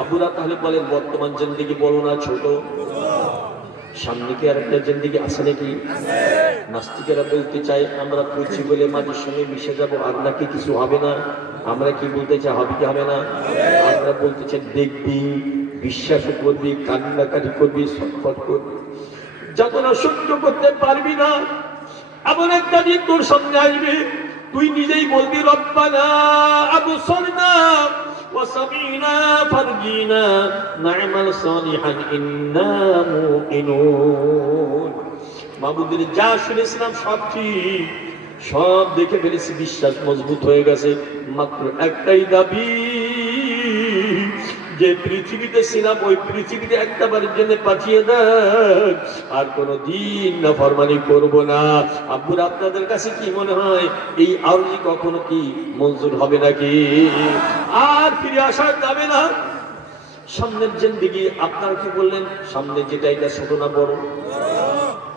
আব্বুরা তাহলে বলেন বর্তমান জিন্দেগি বড় না ছোট? সামনে কি আর একটা জিন্দেগি আছে নাকি? নাস্তিকেরা বলতে চাই আমরা পড়ছি বলে মাটির সঙ্গে মিশে যাব, আর নাকি কিছু হবে না। আমরা কি বলতে চাই হবে কি হবে না? আমরা বলতে চাই দেখবি বিশ্বাস করবি, কান্নাকাটি করবি, ছটফট করবি, যাতনা সহ্য করতে পারবি না। এমন একটা দিন তোর সামনে আসবে, তুই নিজেই বলবি রব্বানা আবসারনা ওয়া সামি'না ফারজিনা না'মাল সালিহান ইন্না মুকিনুন। মাবুদের যা শুনেছিলাম সব ঠিক, সব দেখে ফেলেছি, বিশ্বাস মজবুত হয়ে গেছে। মাত্র একটাই দাবি, যে পৃথিবীতে ছিলাম ওই পৃথিবীতে একটা বারের জন্য পাঠিয়ে দেন, আর কোনো দিন না ফরমানি করব না। আব্বুর আপনাদের কাছে কি মনে হয় এই আরজি কখনো কি মঞ্জুর হবে নাকি? আর ফিরে আসা যাবে না। সামনের জিন্দেগি আপনারা কি বললেন? সামনে যেটা, এটা ছোট না বড়?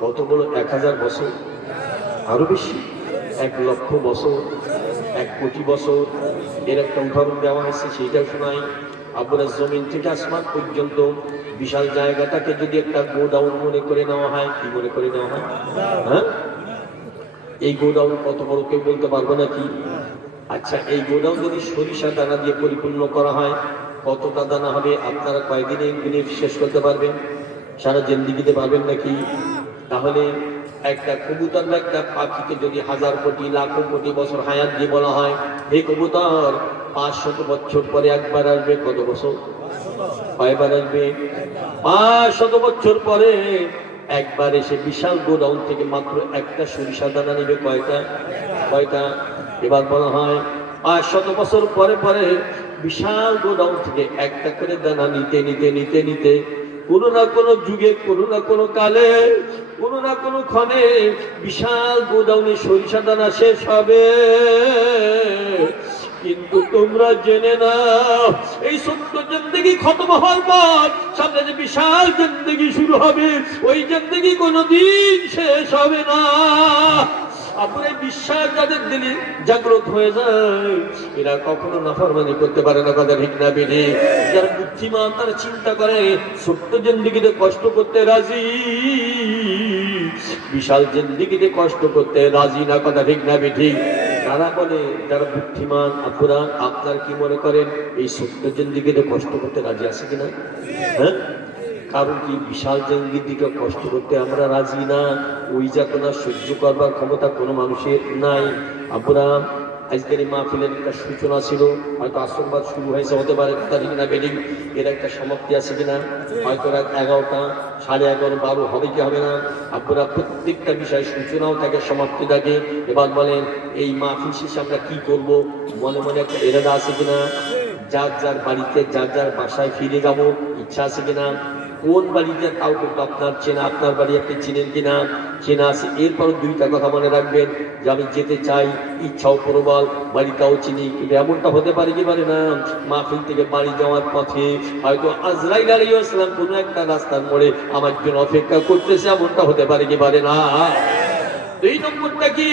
কত বড়? 1000 বছর, আরো বেশি, 1 লক্ষ বছর, 1 কোটি বছর, এর একটা উদাহরণ দেওয়া হয়েছে, সেইটাও শোনাই। আপনার জমিন থেকে আসমান পর্যন্ত বিশাল জায়গাটাকে যদি একটা গোডাউন মনে করে নেওয়া হয়, কি মনে করে নেওয়া হয়? হ্যাঁ, এই গোডাউন কত বড় কেউ বলতে পারবো নাকি? আচ্ছা, এই গোডাউন যদি সরিষা দানা দিয়ে পরিপূর্ণ করা হয়, কতটা দানা হবে? আপনারা কয়েকদিনে দিনে শেষ করতে পারবেন? সারা জিন্দেগিতে পারবেন নাকি? তাহলে একটা কবুতর বা একটা পাখিকে যদি 1000 কোটি লাখ কোটি বছর হায়াত দিয়ে বলা হয়, হে কবুতর 500 বছর পরে একবার আসবে, কত বছর? কয়বার আসবে? 500 বছর পরে একবার এসে বিশাল গোডাউন থেকে মাত্র একটা সরিষা দানা নেবে। কয়টা? কয়টা? এবার বলা হয় 500 বছর পরে পরে বিশাল গোডাউন থেকে একটা করে দানা নিতে নিতে নিতে নিতে কোনো না কোনো যুগে, কোনো না কোনো কালে, কোনো না কোনো ক্ষণে বিশাল গোডাউনে সরিষা দানা শেষ হবে। কিন্তু তোমরা জেনে নাও, এই সত্য জিন্দেগি খতম হওয়ার পর সামনে যে বিশাল জিন্দেগি শুরু হবে, ওই জিন্দেগি কোনোদিন শেষ হবে না। আপনার বিশ্বাস যাদের দিলে জাগ্রত হয়ে যায়, এরা কখনো নাফরমানি করতে পারে না। কথা ঠিক না বেঠে? যারা বুদ্ধিমান তারা চিন্তা করে ছোট্ট জিন্দেগিতে কষ্ট করতে রাজি, বিশাল জিন্দেগিতে কষ্ট করতে রাজি না। কথা ঠিক না বেঠে? তারা বলে, যারা বুদ্ধিমান, আপুরা আপনার কি মনে করেন এই ছোট্ট জিন্দেগিতে কষ্ট করতে রাজি আছে কিনা? হ্যাঁ, কারণ কি বিশাল জিন্দেগির দিকে কষ্ট করতে আমরা রাজি না। ওই যাতনা সহ্য করবার ক্ষমতা কোনো মানুষের নাই। আপুরা, আজকের এই মাহফিলের একটা সূচনা ছিল, হয়তো আশ্রমবাদ শুরু হয়েছে, হতে পারে তারিখ না বেডিং, এর একটা সমাপ্তি আছে কিনা? হয়তো রাত 11টা, 11:30, 12 হবে কি হবে না? আপনারা প্রত্যেকটা বিষয় সূচনাও থাকে, সমাপ্তি থাকে। এবার বলেন এই মাহফিল শেষে আমরা কি করব? মনে মনে একটা এরাদা আছে কিনা? যার যার বাড়িতে, যার যার বাসায় ফিরে যাব ইচ্ছা আছে কিনা? কোন বাড়িতে কাউকে আপনার চেনা, আপনার বাড়ি আপনি চিনেন কিনা? চেনা আছে। এরপর 2টা কথা মনে রাখবেন, যে আমি যেতে চাই, ইচ্ছাও প্রবল, বাড়িটাও চিনি। কিন্তু এমনটা হতে পারে কি পারে না, মাহফিল থেকে বাড়ি যাওয়ার পথে হয়তো আজরাইল আলাইহিস সালাম কোনো একটা রাস্তার মোড়ে আমার জন্য অপেক্ষা করতেছে, এমনটা হতে পারে কি পারে না? 2 নম্বরটা কি,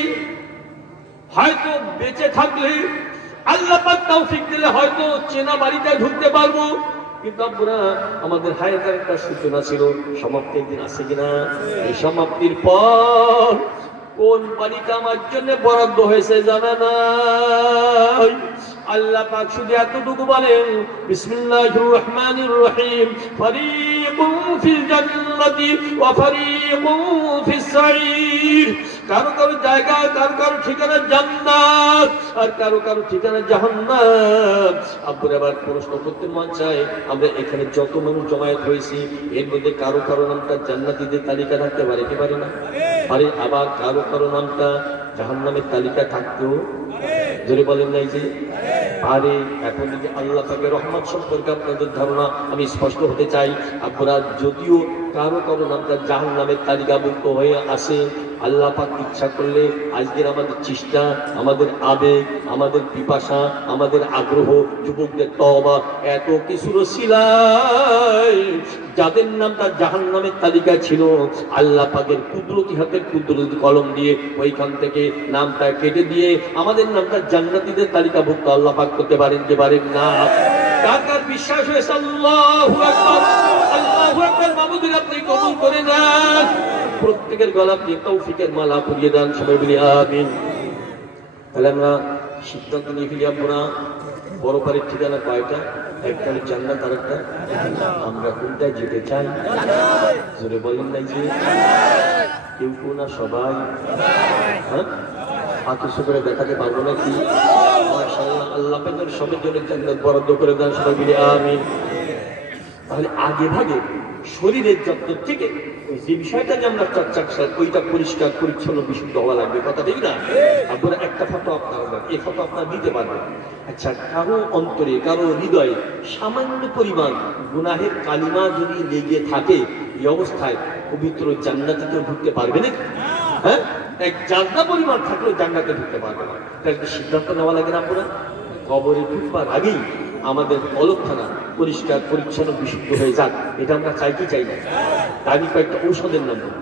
হয়তো বেঁচে থাকলে আল্লাহ পাক তৌফিক দিলে হয়তো চেনা বাড়িতে ঢুকতে পারবো। কিন্তু আপনারা আমাদের হায়াতের একটা সূচনা ছিল, সমাপ্তির দিন আছে কিনা? এই সমাপ্তির পর কোন বাড়িটা আমার জন্য বরাদ্দ হয়েছে জানা নাই। আল্লাহ পাক শুধু এতটুকু বলেন, বিসমিল্লাহির রহমানির রহিম, ফারিকুম ফিল জান্নাতি ওয়া ফারিকুম ফিস সাঈর। কারো কারো জায়গা, কারো কারো ঠিকানা জান্নাত, আর কারো কারো ঠিকানা জাহান্নাম। আব্বুর আবার প্রশ্ন করতে মন চায়, আমরা এখানে যত মানুষ জমায়েত হয়েছি, এর মধ্যে কারো কারো নামটা জান্নাতীদের তালিকা থাকতে পারে কি পারে না? আরে আবার কারো কারো নামটা জাহান্নামের তালিকা থাকতেও জোরে বলেন নাই যে? আরে এখন যদি আল্লাহ পাকের রহমত সম্পর্কে আপনাদের ধারণা আমি স্পষ্ট হতে চাই। আপনারা যদিও কারো কারো নামটা জাহান্নামের তালিকাভুক্ত হয়ে আসে, আল্লাহ পাক ইচ্ছা করলে আজকের আমাদের চেষ্টা, আমাদের আবেগ, আমাদের পিপাসা, আমাদের আগ্রহ, যুবকদের তওবা, এত কিছুর ওসিলায় যাদের নামটা জাহান্নামের তালিকায় ছিল, আল্লাহ পাকের কুদরতি হাতের কুদরতি কলম দিয়ে ওইখান থেকে নামটা কেটে দিয়ে আমাদের নামটা জান্নাতীদের তালিকাভুক্ত আল্লাহ পাক করতে পারেন যে পারেন না? কার কার বিশ্বাস হয়েছে? আল্লাহু আকবার, আল্লাহু আকবার। মাবুদের আপনি কবুল করে নেন, প্রত্যেকের গলা দিয়ে তৌফিকের মালা পরিয়ে দেন, সবাই বলি আমিন। তাহলে আমরা সিদ্ধান্ত নিয়ে ফেলি, আমরা বড় বাড়ির ঠিকানা কয়টা? একটা হলো জান্নাত, আর একটা আমরা কোনটায় যেতে চাই? জোরে বলেন নাই যে কেউ কেউ না, সবাই। হ্যাঁ, হাত উঁচু করে দেখাতে পারবো না কি? মাশাআল্লাহ, আল্লাহ পাকের সবের জন্য জান্নাত বরাদ্দ করে দেন, সবাই মিলে আমিন। তাহলে আগে ভাগে শরীরের যত্ন থেকে ওই যে বিষয়টা যে আমরা চর্চা করি ওইটা পরিষ্কার পরিচ্ছন্ন বিশুদ্ধ হওয়া লাগবে, কথা ঠিক না? আপনারা একটা ফটো আপনারা এই ফটো আপনারা দিতে পারবেন। আচ্ছা, কারো অন্তরে কারো হৃদয়ে সামান্য পরিমাণ গুনাহের কালিমা যদি লেগে থাকে, এই অবস্থায় পবিত্র জান্নাতে কেউ ঢুকতে পারবে না? হ্যাঁ, এক জান্নাত পরিমাণ থাকলেও জান্নাতে ঢুকতে পারবে না। তাহলে সিদ্ধান্ত নেওয়া লাগে না? আপনারা কবরে ঢুকবার আগেই আমাদের কলবখানা পরিষ্কার পরিচ্ছন্ন বিশুদ্ধ হয়ে যাক, এটা আমরা চাই কি চাই না? আমি কয়েকটা ঔষধের নাম বলবো,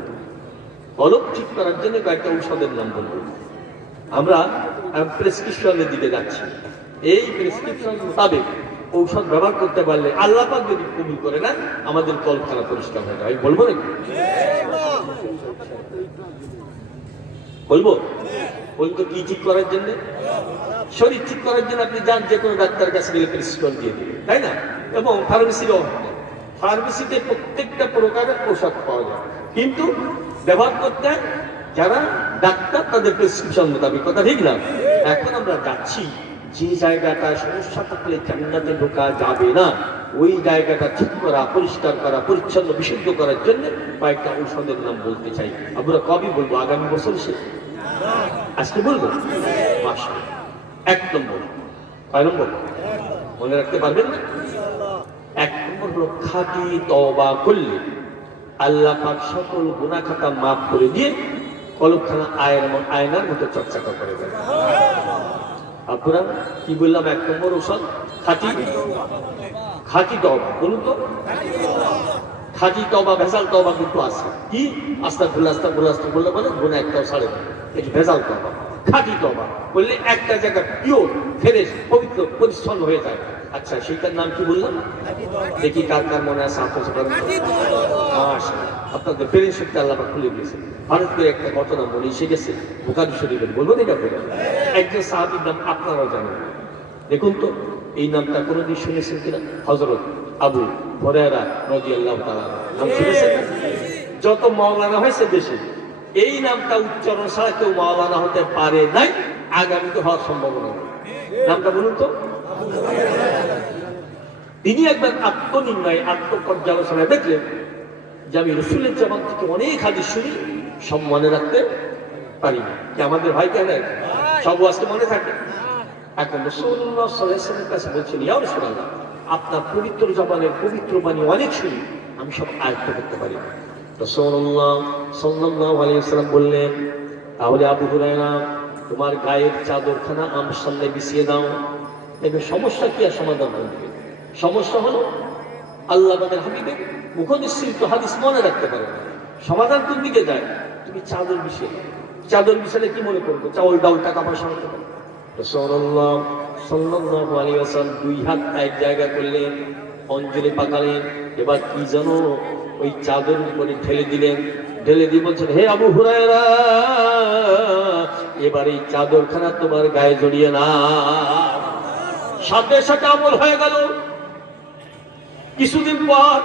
কলব ঠিক করার জন্য কয়েকটা ঔষধের নাম বলবো। আমরা প্রেসক্রিপশনের দিকে যাচ্ছি। এই প্রেসক্রিপশন মোতাবেক ঔষধ ব্যবহার করতে পারলে আল্লাহ পাক যদি কবুল করে না, আমাদের কলবখানা পরিষ্কার হয়ে যায়। বলবো নাকি? বলবো? বলতো কি ঠিক করার জন্য? শরীর ঠিক করার জন্য আপনি যান, যে কোনো ডাক্তার কাছে গেলে প্রেসক্রিপশন দিয়ে দিবে, তাই না? এবং ফার্মেসিরও, ফার্মেসিতে প্রত্যেকটা প্রকারের ঔষধ পাওয়া যায়, কিন্তু ব্যবহার করতে যারা ডাক্তার তাদের প্রেসক্রিপশন মোতাবেক, কথা ঠিক না? এখন আমরা যাচ্ছি যে জায়গাটা সমস্যা থাকলে জান্নাতে ঢোকা যাবে না, ওই জায়গাটা ঠিক করা, পরিষ্কার করা, পরিচ্ছন্ন বিশুদ্ধ করার জন্য কয়েকটা ঔষধের নাম বলতে চাই। আমরা কবে বলবো? আগামী বছর সে আজকে বলবো? মাশাআল্লাহ। এক নম্বর, কয় নম্বর মনে রাখতে পারবেন না? এক নম্বর হলো খাঁটি তওবা করলে আল্লাহ পাক সকল গুনাহ খাতা মাফ করে দিয়ে কলবখানা আয়নার মতো চকচকা করে দেয়। আপনারা কি বললাম? এক নম্বর ঔষধ খাঁটি তওবা। বলুন তো, খাঁটি তওবা, ভেজাল তওবা কিন্তু আছে। কি? আস্তাগফিরুল্লাহ বলে গুনাহ একটাও ছাড়ে না, এটা ভেজাল তওবা। খাঁটি তওবা বললে একটা জায়গা পিওর, ফ্রেশ, পবিত্র, পরিচ্ছন্ন হয়ে যায়। আচ্ছা, সেইটার নাম কি বললাম? দেখি কার কার মনে আছে, আত্মসাৎ করেন। আপনাদের ব্রেন শক্তি আল্লাহ পাক খুলে দিয়েছে। ভারতের একটা ঘটনা মনে এসে গেছে, বুখারী শরীফের, বলবো এটা বলে। একজন সাহাবীর নাম আপনারাও জানেন, দেখুন তো এই নামটা কোনোদিন শুনেছেন কিনা? হযরত আবু হুরায়রা রাদিয়াল্লাহু তাআলা নাম শুনেছেন? যত মাওলানা হয়েছে দেশে, এই নামটা উচ্চারণ ছাড়া কেউ মাওলানা হতে পারে নাই, আগামীতে হওয়ার সম্ভাবনা নেই। নামটা বলুন তো। তিনি একবার আত্মনির্ণয়, আত্মপর্যালোচনায় দেখলেন যে আমি রাসূলের জবান থেকে অনেক হাদিস শুনি, সব মনে রাখতে পারি না। কি আমাদের ভাই কেন সব আজকে মনে থাকে? এখন রাসূলুল্লাহ সাল্লাল্লাহু আলাইহি ওয়াসাল্লামের কাছে বলছেন, ইয়া রাসূলুল্লাহ, আপনার পবিত্র জবানের পবিত্র বাণী অনেক শুনি, আমি সব আয়ত্ত করতে পারি না। রাসূলুল্লাহ সাল্লাল্লাহু আলাইহি ওয়াসাল্লাম বললেন, তাহলে আবু হুরায়রা, তোমার গায়ের চাদরখানা আমার সামনে বিছিয়ে দাও। দেখবে সমস্যা কি আর সমাধান হবে? সমস্যা হলো আল্লাহ পাকের হাবিবের মুখনিসৃত হাদিস মনে রাখতে পারে না। সমাধান কোন দিকে যায়? তুমি চাদর বিছিয়ে দাও। চাদর বিছালে কি মনে করবো? চাউল ডাউল টাকা পয়সা হতে পারে। রাসূলুল্লাহ সাল্লাল্লাহু আলাইহি ওয়াসাল্লাম দুই হাত এক জায়গা করলেন, অঞ্জলি পাকালেন, এবার কি যেন ওই চাদর উপরে ঢেলে দিলেন। ঢেলে দিয়ে বলছেন, হে আবু হুরায়রা, এবার এই চাদরখানা তোমার গায়ে জড়িয়ে না। সাথে সাথে আমল হয়ে গেল। কিছুদিন পর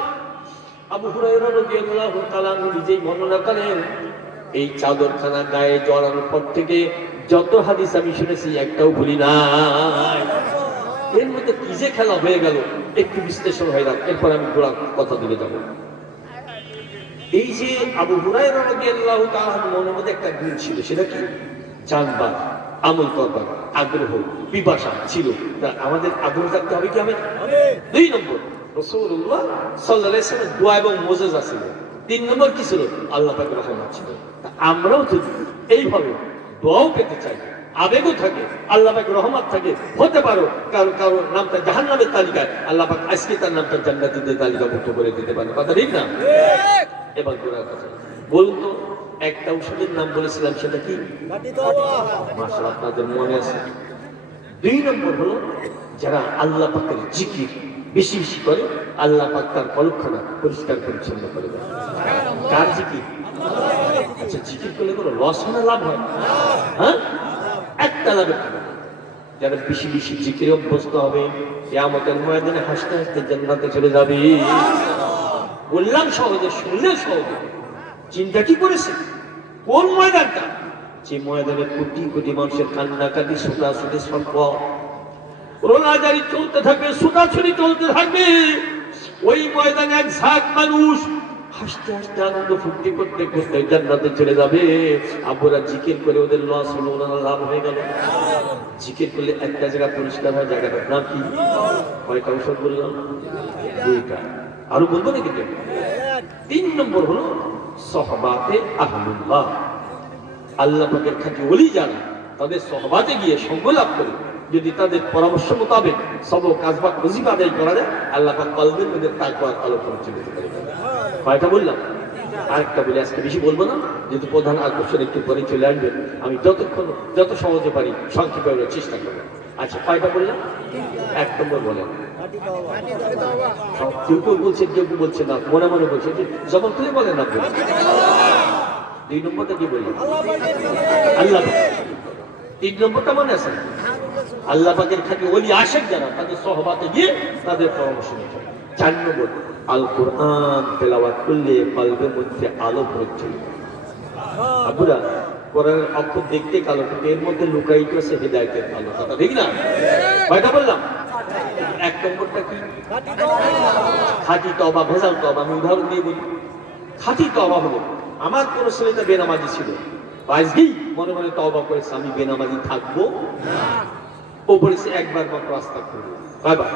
আবু হুরায়রা রাদিয়াল্লাহু তাআলা নিজেই বর্ণনা করেন, এই চাদরখানা গায়ে জড়ানোর পর থেকে যত হাদিস আমি শুনেছি একটাও ভুলি নাই। এর মধ্যে কি যে খেলা হয়ে গেল, একটু বিশ্লেষণ হয়ে গেল, এরপর আমি পুরো কথা দিকে যাব। এই যে আবু হুরায়রা রাদিয়াল্লাহু তাআলার মনের মধ্যে একটা গুণ ছিল, সেটা কি? জানবার, আমল করবার আগ্রহ, পিপাসা ছিল। আমাদের আগ্রহ থাকতে হবে কি? আমি 2 নম্বর রাসূলুল্লাহ সাল্লাল্লাহু আলাইহি ওয়াসাল্লাম দোয়া এবং মুজিজা ছিল। 3 নম্বর কি ছিল? আল্লাহ পাকের রহমত ছিল। আমরাও যদি এইভাবে দোয়াও পেতে চাই, আবেগও থাকে, আল্লাহ পাকের রহমত থাকে, হতে পারো কারো নামটা জাহান্নামের তালিকায়, আল্লাহ পাক আজকে তার নামটা জান্নাতীদের তালিকাভুক্ত করে দিতে পারে, কথা ঠিক না? এবার গোড়ার কথা বলুন তো, একটা ঔষধের নাম বলেছিলাম, সেটা কি? মাশাআল্লাহ, আপনাদের মনে আছে। 2 নম্বর হলো যারা আল্লাহ পাকের জিকির বেশি বেশি করে, আল্লাহ পাক তার কলবখানা পরিষ্কার পরিচ্ছন্ন করে দেয়। কার জিকির? আচ্ছা, জিকির করলে কোনো লস হয় না, লাভ হয়? হ্যাঁ, একটা লাভের কথা। যারা বেশি বেশি জিকিরে অভ্যস্ত হবে কিয়ামতের ময়দানে হাসতে হাসতে জান্নাতে চলে যাবে। বললাম সহজে, শুনলে সহজে। চিন্তা কি করেছে কোন ময়দানটা? যে ময়দানে কোটি কোটি মানুষের কান্নাকাটি, ছোটাছুটি, সম্পদ, রোনাজারি চলতে থাকবে, ছোটাছুটি চলতে থাকবে। ওই ময়দানে এক ঝাঁক মানুষ হাসতে হাসতে আনন্দ ফুর্তি করতে করতে জান্নাতে চলে যাবে। আব্বুরা জিকির করে ওদের লস হলো, ওনারা লাভ হয়ে গেল। জিকির করলে একটা জায়গা পরিষ্কার হয়, জায়গাটার নাম কি? কয়টা ওষুধ বললাম? দুইটা। আরো বলবো নাকি? 3 নম্বর হলো সহবাতে আহলুল্লাহ। আল্লাহ পাকের খাঁটি ওলি যারা, তাদের সহবাতে গিয়ে সঙ্গ লাভ করে যদি তাদের পরামর্শ মোতাবেক সব কাজ বা ওজিফা আদায় করা যায়, আল্লাহ পাক কলবের মধ্যে তাকওয়ার আলো পৌঁছে দিতে পারে। কয়টা বললাম? আরেকটা বলি, আজকে বেশি বলবো না, যেহেতু প্রধান আকর্ষণ একটু পরে চলে আসবে। আমি যত সহজে পারি সংক্ষেপে বলার চেষ্টা করবো। আচ্ছা, কয়টা বললাম? 1 নম্বর বলেন। কেউ কেউ বলছে, কেউ কেউ বলছে না, মনে মনে বলছে জবাব তুলে বলেন না। 2 নম্বরটা কি বললাম? আল্লাহ। 3 নম্বরটা মনে আছে? আল্লাহ পাকের খাঁটি ওলি আশেক যারা, তাদের সহবাতে গিয়ে তাদের পরামর্শ নিতে। 4 নম্বর, আল কোরআন তেলাওয়াত করলে কলবের মধ্যে আলো পড়ছে। আব্বুরা, কোরআনের অক্ষর দেখতে কালো, কিন্তু এর মধ্যে লুকায়িত আছে হিদায়াতের আলো। কথা ঠিক না? কয়টা বললাম? 1 নম্বরটা কি? খাঁটি তওবা, ভেজাল তওবা। আমি উদাহরণ দিয়ে বলি। খাঁটি তওবা হলো, আমার কোন ছেলেটা বেনামাজি ছিল, আজকেই মনে মনে তওবা করেছে আমি বেনামাজি থাকবো না। ও বলেছে একবার মাত্র আস্তাগফিরুল্লাহ, কয়বার?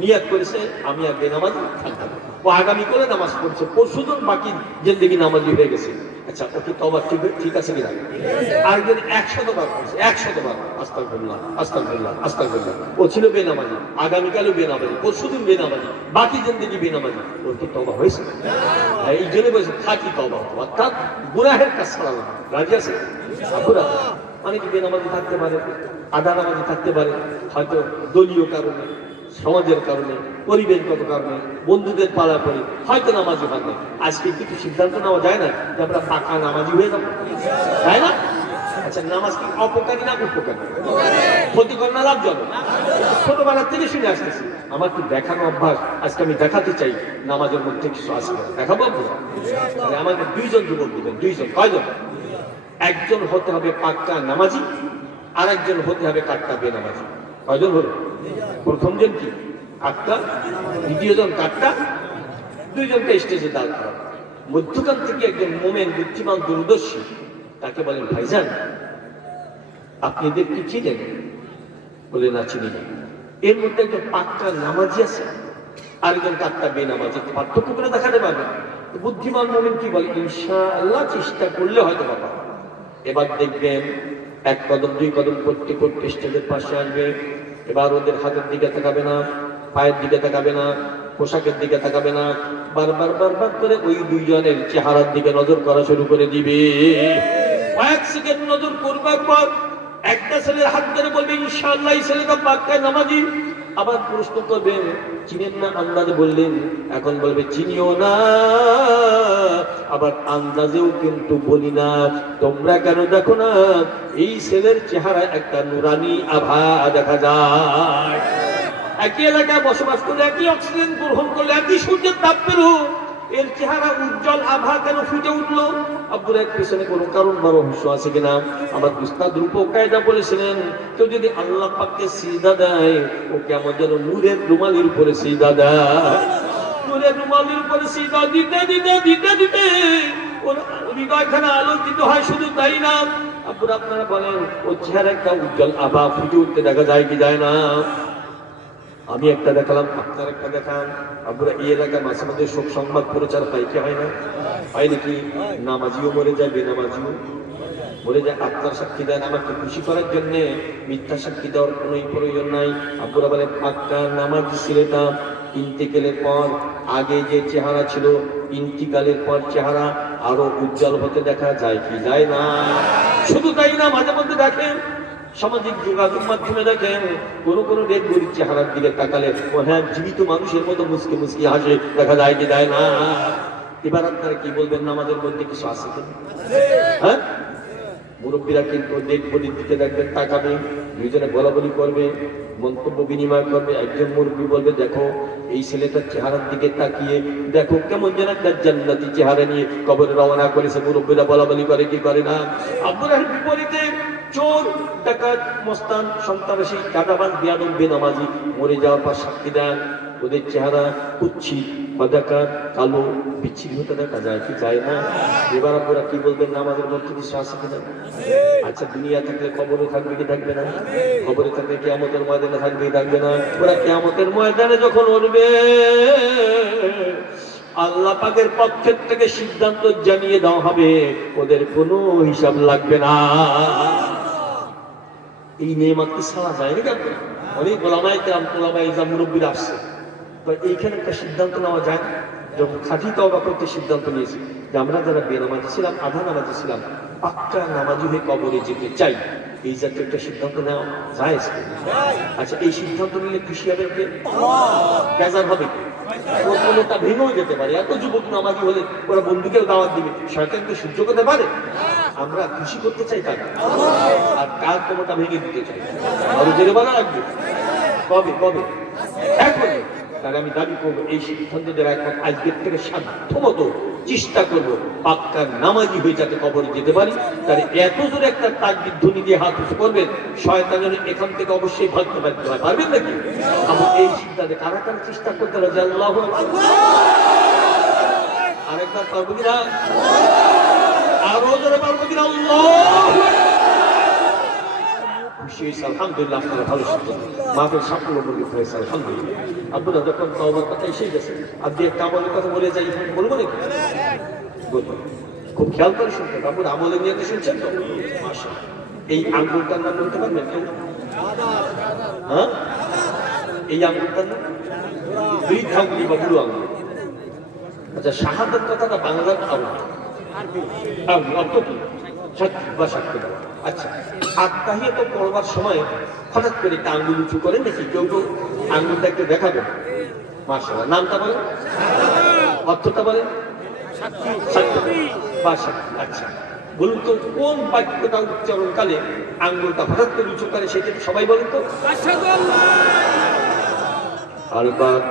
নিয়ত করেছে আমি আর বেনামাজি থাকবো। ও আগামী করে নামাজ পড়ছে, পরশুদিন বাকি জিন্দেগি নামাজি হয়ে গেছে। আচ্ছা, ওকে তওবা ঠিক আছে কিনা? আর যদি 100 বার করছে, 100 বার আস্তাগফিরুল্লাহ আস্তাগফিরুল্লাহ আস্তাগফিরুল্লাহ, ও ছিল বেনামাজি, আগামীকালও বেনামাজি, পরশুদিন বেনামাজি, বাকি জিন্দেগি বেনামাজি, ওর কি তওবা হয়েছে? এই জন্য বলছে খাঁটি তওবা, অর্থাৎ গুনাহের কাজ ছাড়ানো। রাজি আছে? আপুরা, অনেকে বেনামাজি থাকতে পারে, আধা নামাজি থাকতে পারে, হয়তো দলীয় কারণে, সমাজের কারণে, পরিবেশগত কারণে, বন্ধুদের পালাপালি হয়তো নামাজি হয় না। আজকে কিছু সিদ্ধান্ত নেওয়া যায় না যে আমরা পাকা নামাজি হয়ে যাবো, তাই না? আচ্ছা, নামাজ কি অপকারী না উপকারী? ক্ষতিকর না লাভজনক? ছোটবেলার থেকে শুনে আসতেছি, আমার কি দেখানো অভ্যাস, আজকে আমি দেখাতে চাই নামাজের মধ্যে কিছু আসবে। দেখাবো? আমাদের 2 জন যুবক দিবেন। 2 জন। কয়জন? 1 জন হতে হবে পাক্কা নামাজি, আর 1 জন হতে হবে কাট্টা বেনামাজি। কয়জন হলো? প্রথম জন কি কাট্টা, দ্বিতীয় জন কাট্টা, 2 জনকে স্টেজে দাঁড় করা। মধ্যখান থেকে একজন মোমেন, বুদ্ধিমান, দূরদর্শী, তাকে বলেন ভাইজান আপনি এদের কি চিনেন? বলে না, চিনি না। এর মধ্যে একজন পাক্কা নামাজি আছে, আরেকজন কাট্টা বেনামাজি, পার্থক্য করে দেখাতে পারবে। বুদ্ধিমান মোমেন কি বলে? ইনশাআল্লাহ চেষ্টা করলে হয়তো বাবা। এবার দেখবেন 1 কদম 2 কদম করতে করতে স্টেজের পাশে আসবে। এবার ওদের হাতের দিকে তাকাবে না, পায়ের দিকে তাকাবে না, পোশাকের দিকে তাকাবে না, বারবার বারবার করে ওই 2 জনের চেহারার দিকে নজর করা শুরু করে দিবে। কয়েক সেকেন্ড নজর করবার পর একটা ছেলের হাত ধরে বলবে ইনশাআল্লাহ এই ছেলেটা পাক্কা নামাজি। আবার প্রশ্ন করবেন চিনেন না? আন্দাজে বললেন, এখন বলবে চিনিও না, আবার আন্দাজেও কিন্তু বলি না। তোমরা কেন দেখো না এই ছেলের চেহারায় একটা নুরানি আভা দেখা যায়। একই এলাকায় বসবাস করলে, একই অক্সিজেন গ্রহণ করলে, একই সূর্যের তাপ পেল, এর চেহারা উজ্জ্বল আভা কেন ফুটে উঠলো? আব্বুর এক পেছনে কোনো কারণ বা রহস্য আছে কিনা? আমার উস্তাদ রূপক কায়দা বলেছিলেন, কেউ যদি আল্লাহ পাককে সিজদা দেয়, ও কেমন যেন নূরের রুমালির উপরে সিজদা দেয়। নূরের রুমালির উপরে সিজদা দিতে দিতে দিতে দিতে ওর হৃদয়খানা আলোকিত হয়। শুধু তাই না, আব্বুর আপনারা বলেন ওর চেহারা একটা উজ্জ্বল আভা ফুটে উঠতে দেখা যায় কি যায় না? আমি একটা দেখালাম, আপনার একটা দেখান। আমরা এই এলাকায় মাঝে মাঝে শোক সংবাদ প্রচার পাই কি হয় না? পাই নাকি? নামাজিও মরে যায়, বেনামাজিও মরে যায়। আত্মার সাক্ষী দেন আমাকে খুশি করার জন্য, মিথ্যা সাক্ষী দেওয়ার কোন প্রয়োজন নাই। আপনারা বলেন পাক্কা নামাজি ছেলেটা ইন্তিকালের পর আগে যে চেহারা ছিল, ইন্তিকালের পর চেহারা আরো উজ্জ্বল হতে দেখা যায় কি যায় না? শুধু তাই না, মাঝে মধ্যে দেখেন সামাজিক যোগাযোগ মাধ্যমে দেখেন কোন ডেড বডির চেহারার দিকে তাকালে ও হ্যাঁ জীবিত মানুষের মতো মুসকে মুসকে হাসে দেখা যায় কি যায় না? এবার আপনারা কি বলবেন? নামাজের মধ্যে কিছু আছে কিনা? হ্যাঁ, মুরব্বীরা কিন্তু ডেড বডির দিকে দেখবেন, তাকাবে, দুইজনে বলা বলি করবে, মন্তব্য বিনিময় করবে। একজন মুরব্বী বলবে, দেখো এই ছেলেটার চেহারার দিকে তাকিয়ে দেখো কেমন যেন একটা জান্নাতি চেহারা নিয়ে কবরে রওনা করেছে। মুরব্বীরা বলা বলি করে কি করে না? আব্দুর রাহিম বিপরীতে চোর, ডাকাত, মস্তান, সন্ত্রাসী, কাটাবান, বিয়াদব, বেনামাজি মরে যাওয়ার পর সাক্ষী দেন ওদের চেহারা কুচ্ছিত, বাদাকার, কালো, বিচ্ছিরি হতে দেখা যায় কি যায় না? এবার আপনারা কি বলবেন? নামাজের মধ্যে বিশ্বাস আছে কিনা? আচ্ছা, দুনিয়া থাকলে কবরে থাকবে কি থাকবে না? কবরে থাকলে কিয়ামতের ময়দানে থাকবে কি থাকবে না? ওরা কিয়ামতের ময়দানে যখন উঠবে, আল্লাহ পাকের পক্ষের থেকে সিদ্ধান্ত জানিয়ে দেওয়া হবে, ওদের কোনো হিসাব লাগবে না। এই নেয়ামত কি সারা যায় নাকি? আপনার অনেক ওলামায়ে কেরাম, ওলামায়ে ইজাম, মুরব্বিরা আসছে, এইখানে একটা সিদ্ধান্ত নেওয়া যায়। যখন খাঁটি তওবা করতে সিদ্ধান্ত নিয়েছি যে আমরা যারা বেনামাজি ছিলাম, আধা নামাজি ছিলাম, পাক্কা নামাজি হয়ে কবরে যেতে চাই, এই জাতীয় একটা সিদ্ধান্ত নেওয়া যায়। আচ্ছা, এই সিদ্ধান্ত নিলে খুশি হবে কে? বেজার হবে কে? কোনটা ভেঙেও যেতে পারে। এত যুবক নামাজি হলে ওরা বন্ধুকেও দাওয়াত দিবে, শয়তান তো সহ্য করতে পারে। আমরা খুশি করতে চাই কাকে? আর কার কোনটা ভেঙে দিতে চাই? আরো জেনে বলা লাগবে কবে কবে? এখন তাহলে আমি দাবি করবো এই সিদ্ধান্ত যারা এখন আজকের থেকে সাধ্যমতো চেষ্টা করবো পাক্কা নামাজি হয়ে যাতে কবরে যেতে পারি। তাহলে এত জোরে একটা তাকবীর ধ্বনি দিয়ে হাত উঁচু করবেন, শয়তানের এখান থেকে অবশ্যই ভাগতে পারতে হয়। পারবেন নাকি? আমার এই সিদ্ধান্তে কারা কারা চেষ্টা করতে হবে? আল্লাহু আকবার। আরেকবার পারবো কিনা? আরো জোরে পারবো কিনা? আল্লাহু আলহামদুলিল্লাহ, আপনারা ভালো সিদ্ধান্ত, মাফের সাফল্য বলে হয়েছে আলহামদুলিল্লাহ। আপনারা যখন তওবার কথা এসে গেছে, আর দিয়ে একটা আমলের কথা বলে যাই, বলবো নাকি? খুব খেয়াল করে শুনতেন। আপনার আমলের নিয়ে শুনছেন তো? মাশাআল্লাহ। এই আঙ্গুলটার নাম বলতে পারবেন কেউ? হ্যাঁ, এই আঙ্গুলটার নাম বৃদ্ধ আঙ্গুল বা বুড়ো আঙ্গুল। আচ্ছা, শাহাদাত কথাটা বাংলার আঙ্গুল অর্থ কি? সাক্ষী বা সাক্ষী দেওয়া। আচ্ছা, আত্মাহিয়াত পড়বার সময় হঠাৎ করে একটা আঙ্গুল উঁচু করেন নাকি কেউ? কেউ আঙ্গুলটা একটু দেখাবেন। মাশাআল্লাহ। নামটা বলেন, অর্থটা বলেন। সাক্ষী বা সাক্ষী। আচ্ছা, বলুন তো কোন বাক্যটা উচ্চারণকালে আঙ্গুলটা হঠাৎ করে উঁচু করে সেটা সবাই বলেন তো? আলবাদ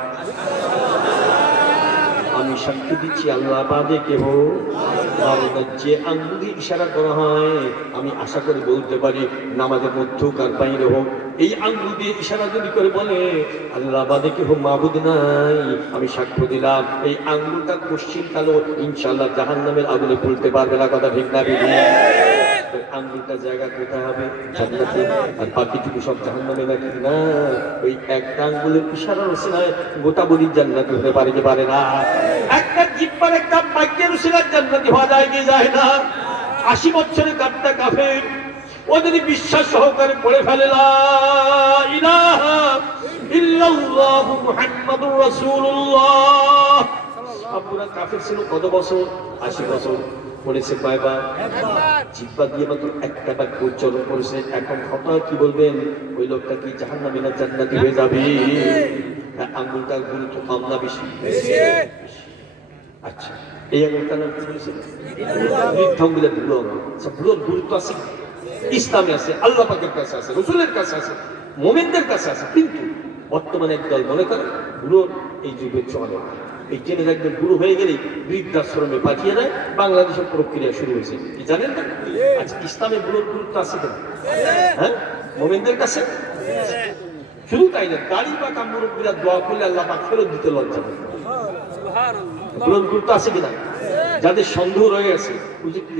আমি সাক্ষী দিচ্ছি আল্লাহ বাদে কেহ। যে আঙ্গুল দিয়ে ইশারা করা হয়, আমি আশা করে বলতে পারি নামাজের মধ্যকার বাইরে হোক, এই আঙ্গুল দিয়ে ইশারা যদি করে বলে আল্লাহ বাদে কেহ মাবুদ নাই, আমি সাক্ষ্য দিলাম এই আঙ্গুলটা পশ্চিম কালো ইনশাআল্লাহ জাহান্নামের আগুনে ফুলতে পারবে না। কথা ঠিক না? আঙ্গুলটা জায়গা কোথায় হবে? জান্নাতে। আর বাকিটুকু সব জাহান্নামে নাকি? না, ওই একটা আঙ্গুলের ইশারার ওসিলায় গোটা বলি জান্নাতে হতে পারে কি পারে না? একটা জিহ্বার একটা বাক্যের ওসিলায় জান্নাতি হওয়া যায় কি যায় না? 80 বছরের কাটটা কাফের ও যদি বিশ্বাস সহকারে পড়ে ফেলে লা ইলাহা ইল্লাল্লাহু মুহাম্মাদুর রাসূলুল্লাহ। আপনারা কাফের ছিল কত বছর? 80 বছর। পড়েছে কয়বার? জিহ্বা দিয়ে মাত্র একটা বাক্য উচ্চারণ করেছে। এখন হঠাৎ কি বলবেন? ওই লোকটা কি জাহান্নামী না জান্নাতি হয়ে যাবে? আঙ্গুলটার গুরুত্ব কম না বেশি? আচ্ছা, এই আঙ্গুলটার নাম কি বলেছে? বৃদ্ধ আঙ্গুলের বুড়ো আঙ্গুল। আচ্ছা, বুড়োর গুরুত্ব আছে ইসলামে, আছে আল্লাহ পাকের কাছে আছে, রাসূলের কাছে আছে, মুমিনদের কাছে আছে। কিন্তু বর্তমানে একদল মনে করে বুড়োর এই যুগের চলে এই জেনে রাখবেন, বুড়ো হয়ে গেলেই বৃদ্ধাশ্রমে পাঠিয়ে দেয়। বাংলাদেশের প্রক্রিয়া শুরু হয়েছে, কি জানেন না? আচ্ছা, ইসলামে বুড়োর গুরুত্ব আছে কেন? হ্যাঁ, মুমিনদের কাছে। শুধু তাই না, দাড়ি বা কামরুবিরা দোয়া করলে আল্লাহ পাক ফেরত দিতে লজ্জা করে। বুড়োর গুরুত্ব আছে কিনা? যাদের সন্দেহ রয়ে গেছে,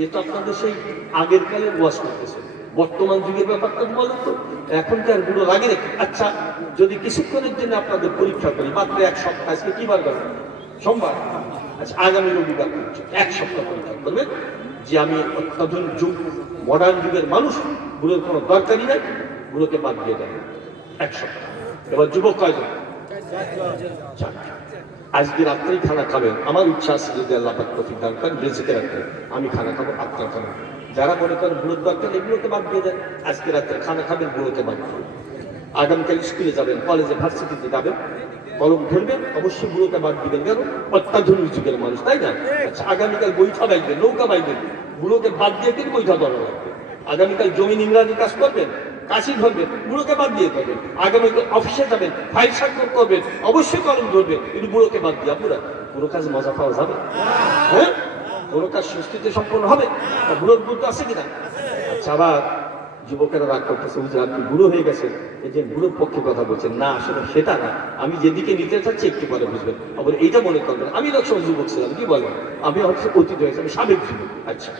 এটা আপনাদের সেই আগের কালের ওয়াজ করতেছে, বর্তমান যুগের ব্যাপারটা বলেন তো, এখনকার বুড়ো লাগে নাকি? আচ্ছা, যদি কিছুক্ষণের জন্য আপনাদের পরীক্ষা করি, মাত্র 1 সপ্তাহ, আজকে কি বার করেন? সোমবার। আচ্ছা, আগামী রবিবার 1 সপ্তাহ পরীক্ষা করবেন যে আমি অত্যাধুনিক যুগ, মডার্ন যুগের মানুষ, বুড়োর কোনো দরকারই নাই, বুড়োকে বাদ দিয়ে দেন 1 সপ্তাহ। এবার যুবক কয়জন? আজকে রাত্রেই খানা খাবেন। আমার ইচ্ছা আছে যদি আল্লাহ পাক তৌফিক দান করেন বেঁচে রাখতে, আমি খানা খাবো, আপনার খানা। যারা মনে করেন বুড়োর দরকার, এগুলোকে বাদ দিয়ে দেন। আজকে রাত্রে খানা খাবেন, বুড়োকে বাদ দিয়ে। আগামীকাল স্কুলে যাবেন, কলেজে, ভার্সিটিতে যাবেন, কলম ধরবেন, অবশ্যই বুড়োকে বাদ দিবেন। কেন? অত্যাধুনিক যুগের মানুষ, তাই না? আচ্ছা, আগামীকাল বৈঠা বাইবেন, নৌকা বাইবেন, বুড়োকে বাদ দিয়ে কিন্তু বৈঠা ধরা লাগবে। আগামীকাল জমিন ইংরাজি কাজ করবেন, কাশি ধরবেন, বুড়োকে বাদ দিয়ে করবেন। আগামী অফিসে যাবেন, ফাইল স্বাক্ষর করবেন, অবশ্যই কলম ধরবেন, কিন্তু বুড়োকে বাদ দিয়ে। বুড়া বুড়ো কাজ মজা পাওয়া যাবে? হ্যাঁ, বুড়ো কাজ সুস্থিতি সম্পন্ন হবে? বুড়োর বুদ্ধ আছে কিনা? আচ্ছা, আবার যুবকেরা রাগ করতেছে, বুঝলেন আপনি বুড়ো হয়ে গেছেন, এই যে বুড়োর পক্ষে কথা বলছেন। না, আসলে সেটা না, আমি যেদিকে নিতে চাচ্ছি একটু পরে বুঝবেন। আবার এইটা মনে করবেন আমি একসময় যুবক ছিলাম, কি বলবেন, আমি হচ্ছে অতীত হয়েছে, আমি সাবেক যুবক। আচ্ছা,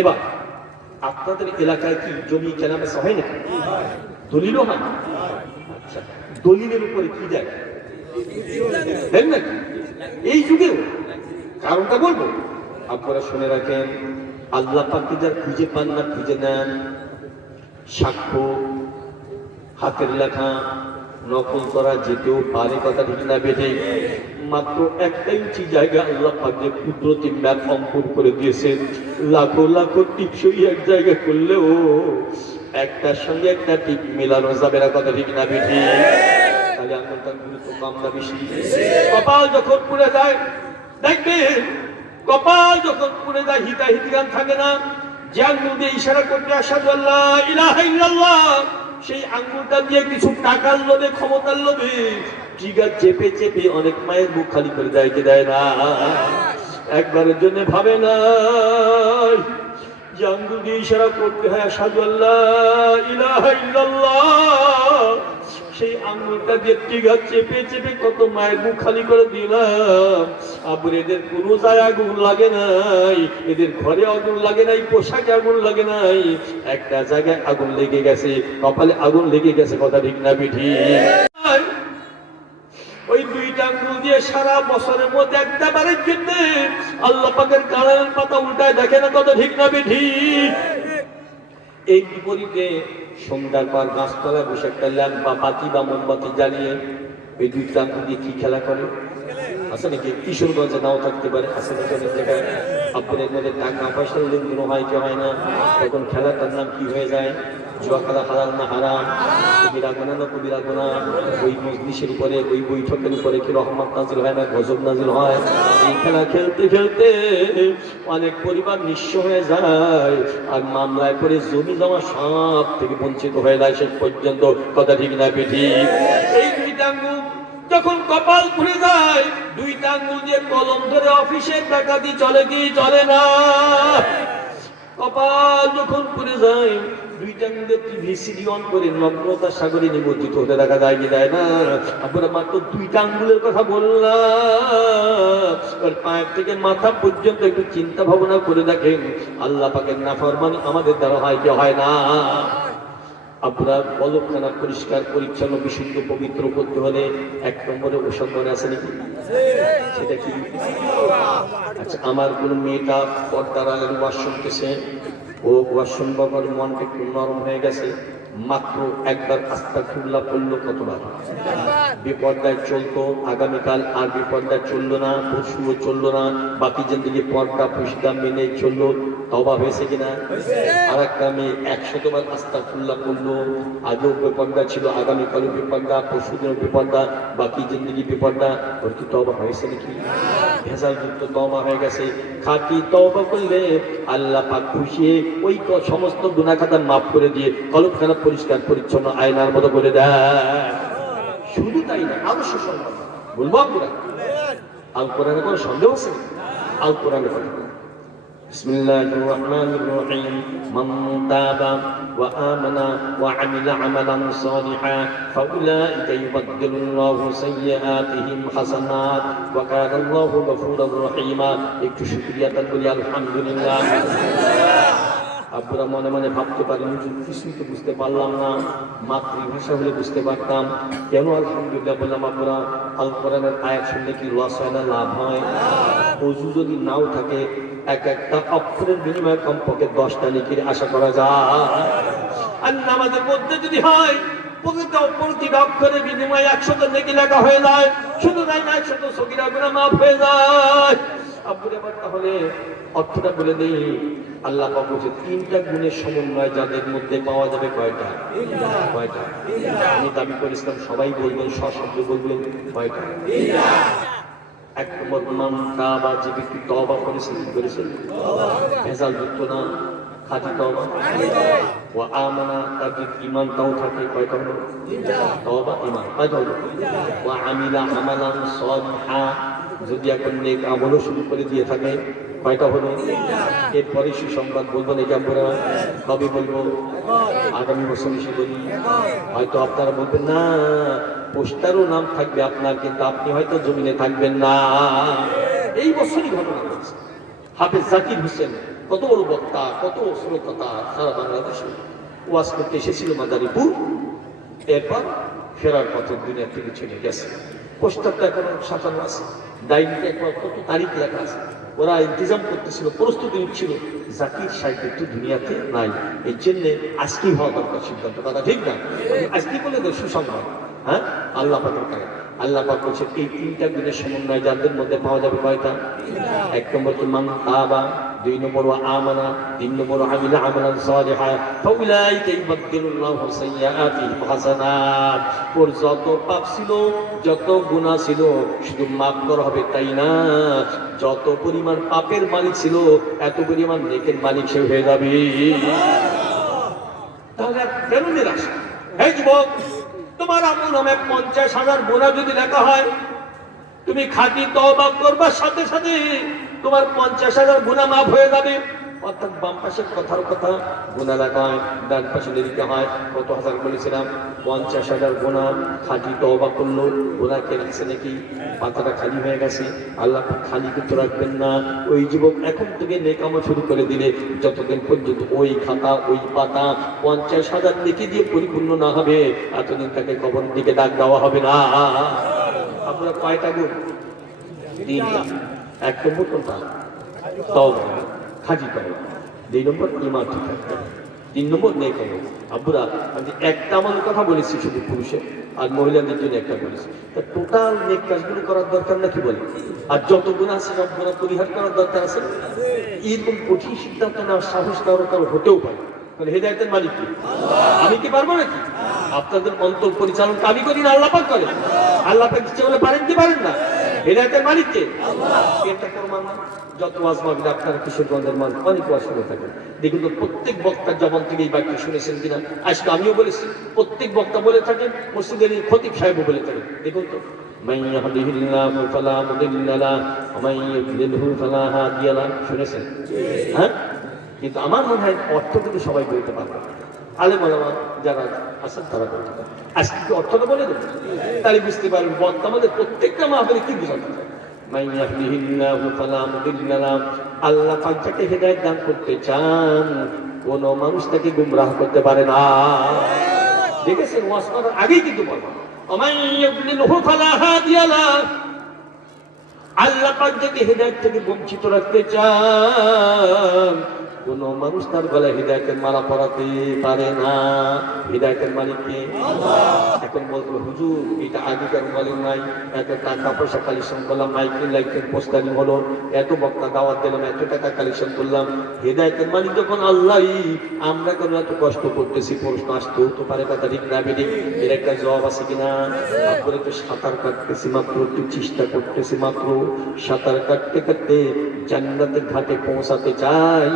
এবার আপনাদের এলাকায় কি জমি কেনাবেচা হয় নাকি? দলিলও হয়? আচ্ছা, দলিলের উপরে কি দেয় দেন নাকি এই যুগেও? কারণটা বলবো, আপনারা শুনে রাখেন। আল্লাহ পাক যার খুঁজে পান না, খুঁজে নেন। সাক্ষ্য, হাতের লেখা নকল করা যেতেও পারে, কথা ঠিক না বেঠে? মাত্র একটা ইঞ্চি জায়গা আল্লাহ পাক যে কুদরতি ম্যাপ অঙ্কন করে দিয়েছেন, লাখো লাখো টিপসই এক জায়গা করলেও একটার সঙ্গে একটা টিপ মেলানো যাবে না, কথা ঠিক না বেঠে? তাহলে আঙুলটার গুরুত্ব কম না বেশি? কপাল যখন পুড়ে যায়, দেখবেন কপাল যখন পুড়ে যায় হিতাহিত গান থাকে না, যে আঙ্গুল দিয়ে ইশারা করতে আসাদু আল্লাহ ইলাহা ইল্লাল্লাহ, সেই আঙ্গুলটা দিয়ে কিছু টাকার লোভে, ক্ষমতার লোভে ট্রিগার চেপে চেপে অনেক মায়ের মুখ খালি করে দেয়, কি দেয় না? একবারের জন্য ভাবে না যে আঙ্গুল দিয়ে ইশারা করতে হয় আসাদু আল্লাহ ইলাহা ইল্লাল্লাহ, সেই আঙ্গুলটা দিয়ে ট্রিগার চেপে চেপে কত মায়ের মুখ খালি করে দিলাম। আবার এদের কোনো জায়গায় আগুন লাগে নাই, এদের ঘরে আগুন লাগে নাই, পোশাকে আগুন লাগে নাই, একটা জায়গায় আগুন লেগে গেছে, কপালে আগুন লেগে গেছে, কথা ঠিক না বেঠি? ওই দুইটা আঙ্গুল দিয়ে সারা বছরের মধ্যে একটা বারের জন্য আল্লাহ পাকের কালামের পাতা উল্টায় দেখে না, কথা ঠিক না বেঠি? এই বিপরীতে সন্ধ্যার পর গাছতলায় বসে একটা ল্যাম্প বা বাতি বা মোমবাতি জ্বালিয়ে এই দুইটা আঙ্গুল দিয়ে কি খেলা করে? আছে নাকি? কিশোরগঞ্জে নাও থাকতে পারে, আছে নাকি অনেক জায়গায়? আপনাদের মধ্যে টাকা পয়সার লেনদেন হয় কি হয় না? তখন খেলাটার নাম কি হয়ে যায়? জুয়া খেলা হারাম না হারাম? কবিরা গুনাহ না কবিরা গুনাহ? ওই মজলিসের উপরে, ওই বৈঠকের উপরে কি রহমত নাজিল হয় না, গজব নাজিল হয়? এই খেলা খেলতে খেলতে অনেক পরিবার নিঃস্ব হয়ে যায়, আর মামলায় পড়ে জমি জমা সব থেকে বঞ্চিত হয়ে যায় শেষ পর্যন্ত, কথা ঠিক না বেঠি? এই দুইটা আঙ্গুল যখন কপাল ঘুরে যায়, দুইটা আঙ্গুল দিয়ে কলম ধরে অফিসের ডাকাতি চলে কি চলে না? কপাল যখন ঘুরে যায়, দুইটা আঙ্গুলে টিভি সিডি অন করে নগ্নতার সাগরে নিমজ্জিত হতে দেখা যায় কি দেয় না? আপনারা মাত্র দুইটা আঙ্গুলের কথা বললাম, পায়ের থেকে মাথা পর্যন্ত একটু চিন্তা ভাবনা করে দেখেন, আল্লাহ পাকের নাফরমানি আমাদের দ্বারা হয় কি হয় না? আপনার পলকখানা পরিষ্কার পরিচ্ছন্ন বিশুদ্ধ পবিত্র করতে হলে এক নম্বরে ওষুধ মনে আছে নাকি? সেটা কি? আচ্ছা, আমার কোন মেয়েটা পর্দার আলের ওয়াজ শুনতেছে, ও ওয়াজ শুনবার পর মনটা একটু নরম হয়ে গেছে, মাত্র একবার আস্তাগফিরুল্লাহ পড়লো, কতবার? বিপর্দায় চলতো, আগামীকাল আর বিপর্দায় চললো না, পরশুও চললো না, বাকি জিন্দগি পর্দা পুষ্টা মেনে চললো, তওবা হয়েছে কিনা? আর একটা মেয়ে 100 বার আস্তাগফিরুল্লাহ পড়লো, আজও বিপর্দা ছিল, আগামীকালও বিপর্দা, পরশুদিনও বিপর্দা, বাকি জিন্দগি বিপর্দা, ওর কি তওবা হয়েছে নাকি? ভেজাল যুক্ত তওবা হয়ে গেছে। খাঁটি তওবা করলে আল্লাহ পাক খুশি, ওই সমস্ত গুনাহ খাতা মাফ করে দিয়ে কলবখানা পরিষ্কার পরিচ্ছন্ন আয়নার মতো করে দেয়। শুধু তাই না, আরো সুসংবাদ বলবো আপনারা। আল কোরআনে কোনো সন্দেহ আছে? আল কোরআনে কথা بسم الله الرحمن الرحيم من تاب وآمن وعمل عملا صالحا فأولئك يبدل الله سيئاتهم حسنات وكان الله غفورا رحيما। একটু শুকরিয়া তার বলি আলহামদুলিল্লাহ। আপনারা মনে মনে ভাবতে পারেন কিছুই তো বুঝতে পারলাম না, মাতৃভাষা হলে বুঝতে পারতাম, কেন আলহামদুলিল্লাহ বললাম? আপনারা আল কোরআনের আয়াত শুনলে কি লস হয় না, লাভ হয়? ওযু যদি নাও থাকে, এক একটা অক্ষরের বিনিময়ে কমপক্ষে 10টা নেকির আশা করা যায়। আর নামাজের মধ্যে যদি হয়, প্রতিটা অক্ষরের বিনিময়ে 100 নেকি লেখা হয়ে যায়, শুধু তাই না 100 সগীরা গুনাহ মাফ হয়ে যায়। আপনারা এবার তাহলে অর্থটা বলে দেই। আল্লাহ পাক বলেছে 3টা গুণের সমন্বয় যাদের মধ্যে পাওয়া যাবে, কয়টা? কয়টা? আমি দাবি করেছিলাম সবাই বলবেন, সশব্দ বলবেন, কয়টা? এক নম্বর মান তাবা, যে ব্যক্তি তওবা করেছে, কি করেছে? ভেজাল যুক্ত না, খাঁটি তওবা ওয়া আমানা, তার যদি ঈমানটাও থাকে কয়টা হলো? তওবা ঈমান কয়টা হলো? ওয়া আমিলা আমালান সালিহা, যদি এখন নেক আমলও শুরু করে দিয়ে থাকে কয়টা হলো? এরপরে সুসংবাদ বলবো নাকি আমরা? কবে বলবো? আগামী বছর এসে বলি। হয়তো আপনারা বলবেন না পোস্টারও নাম থাকবে আপনার, কিন্তু আপনি হয়তো জমিনে থাকবেন না। এই বছরই ঘটনা ঘটছে। হাফেজ জাকির হোসেন কত বড় বক্তা, কত শ্রোতা, সারা বাংলাদেশে ওয়াজ করতে এসেছিল মাদারীপুর। এরপর ফেরার পথে দুনিয়া থেকে চলে গেছে। পোস্টারটা এখন সাজানো আছে, ডাইনিতে একবার কত তারিখ লেখা আছে। ওরা ইন্তজাম করতেছিল, প্রস্তুতি নিচ্ছিল। জাকির সাহেব একটু দুনিয়াতে নাই, এই জন্য আজকেই হওয়া দরকার সিদ্ধান্ত। কথা ঠিক না? আজকে বলে দেয় সুসংবাদ। হ্যাঁ, আল্লাহ পাকের কারণে আল্লাহ পাক বলছে এই তিনটা গুণের সমন্বয় যাদের মধ্যে পাওয়া যাবে কয়টা? এক নম্বর মান তাবা, দুই নম্বর আমানা, তিন নম্বর আমিলা আমালান সালিহা ফাউলাইকা ইউবাদদিলুল্লাহু সাইয়্যাতিহিম হাসানাত। ওর যত পাপ ছিল, যত গুনাহ ছিল, শুধু মাফ করা হবে তাই না, যত পরিমাণ পাপের মালিক ছিল এত পরিমাণ নেকের মালিক সে হয়ে যাবে। তাহলে কেন নিরাশা? এই যুবক, তোমার আমল নামে 50,000 গুনাহ যদি লেখা হয়, তুমি খাঁটি তওবা করবার সাথে সাথে তোমার 50,000 গুনাহ মাফ হয়ে যাবে। অর্থাৎ বাম পাশের কথার কথা গুনাহ লেখা হয়, ডান পাশে লিখতে হয়। কত হাজার বলেছিলাম? 50,000 গুনাহ। খাঁটি তওবা করলো, গুনাহ কে রাখছে নাকি? পাতাটা খালি হয়ে গেছে। আল্লাহ খালি কিন্তু রাখবেন না। ওই যুবক এখন থেকে নেক আমল শুরু করে দিলে যতদিন পর্যন্ত ওই খাতা, ওই পাতা 50,000 নেকি দিয়ে পরিপূর্ণ না হবে, এতদিন তাকে কবরের দিকে ডাক দেওয়া হবে না। আপনারা কয়টা গুণ? 3টা। এক নম্বর কোনটা? তওবা, খাঁটি তওবা। 2 নম্বর ঈমান ঠিক রাখতে হবে। 3 নম্বর নেক আমল। আব্বুরা, আমি একটা আমলের কথা বলেছি শুধু পুরুষের, আর মহিলাদের জন্য একটা বলেছি। তা টোটাল নেক কাজগুলো করার দরকার না কি বলে? আর যত গুনাহ আছে সব গুনাহ পরিহার করার দরকার আছে। এরকম কঠিন সিদ্ধান্ত নেওয়ার সাহস কারো হতেও পারে। হেদায়েতের মালিক কি? আমি কি পারবো নাকি? আপনাদের অন্তর পরিচালন আমি করি না, আল্লাহ পাক করে। আল্লাহ পাক ইচ্ছে করলে পারেন কি পারেন না? হেদায়েতের মালিক কে? আল্লাহ। এটা প্রমাণ না? যত ওয়াজ মাহফিল আপনারা কিশোরগঞ্জের মানুষ অনেক ওয়াজ শুনে থাকেন, দেখুন তো প্রত্যেক বক্তার জবান থেকে এই বাক্য শুনেছেন কিনা? আজকে আমিও বলেছি, প্রত্যেক বক্তা বলে থাকেন, মসজিদের খতিব সাহেবও বলে থাকেন। দেখুন তো, মান ইয়াহদিহিল্লাহু ফালা মুদিল্লা লাহু ওয়া মান ইউদ্লিলহু ফালা হাদিয়া লাহু। শুনেছেন? হ্যাঁ, কিন্তু আমার মনে হয় অর্থ কিন্তু সবাই বলতে পারবে। আলেম ওলামা যারা আছেন তারা বলতে পারে। আজকে কি অর্থটা বলে দেবে? তাহলে বুঝতে পারবেন বক্তা আমাদের প্রত্যেকটা মাহফিলে কি বোঝাতে চায়। মান ইয়াহদিহিল্লাহু ফালা মুদিল্লা লাহু, আল্লাহ পাক যাকে হেদায়েত দান করতে চান কোন মানুষ তাকে গুমরাহ করতে পারে না। দেখেছেন, ওয়াজ করার আগেই কিন্তু বলে ওয়া মান ইউদ্লিলহু ফালা হাদিয়া লাহু, আল্লাহ পাক যাকে হেদায়েত থেকে বঞ্চিত রাখতে চান কোন মানুষ তার গলায় হিদায়াতের মালা পরাতে পারে না। হিদায়াতের মালিক কে? আল্লাহ। এখন বলতো হুজুর এটা আগেকার বলেন নাই, এত টাকা পয়সা কালেকশন করলাম, মাইকেল লাইটের পোস্টারিং হলো, এত বক্তা দাওয়াত দিলাম, এত টাকা কালেকশন করলাম, হিদায়াতের মালিক যখন আল্লাহই, আমরা কেন এত কষ্ট করতেছি? প্রশ্ন আসতেও তো পারে, কথা ঠিক না বেঠিক? এর একটা জবাব আছে কিনা? তারপরে তো সাঁতার কাটতেছি মাত্র, একটু চেষ্টা করতেছি মাত্র, সাঁতার কাটতে কাটতে জান্নাতের ঘাটে পৌঁছাতে চাই।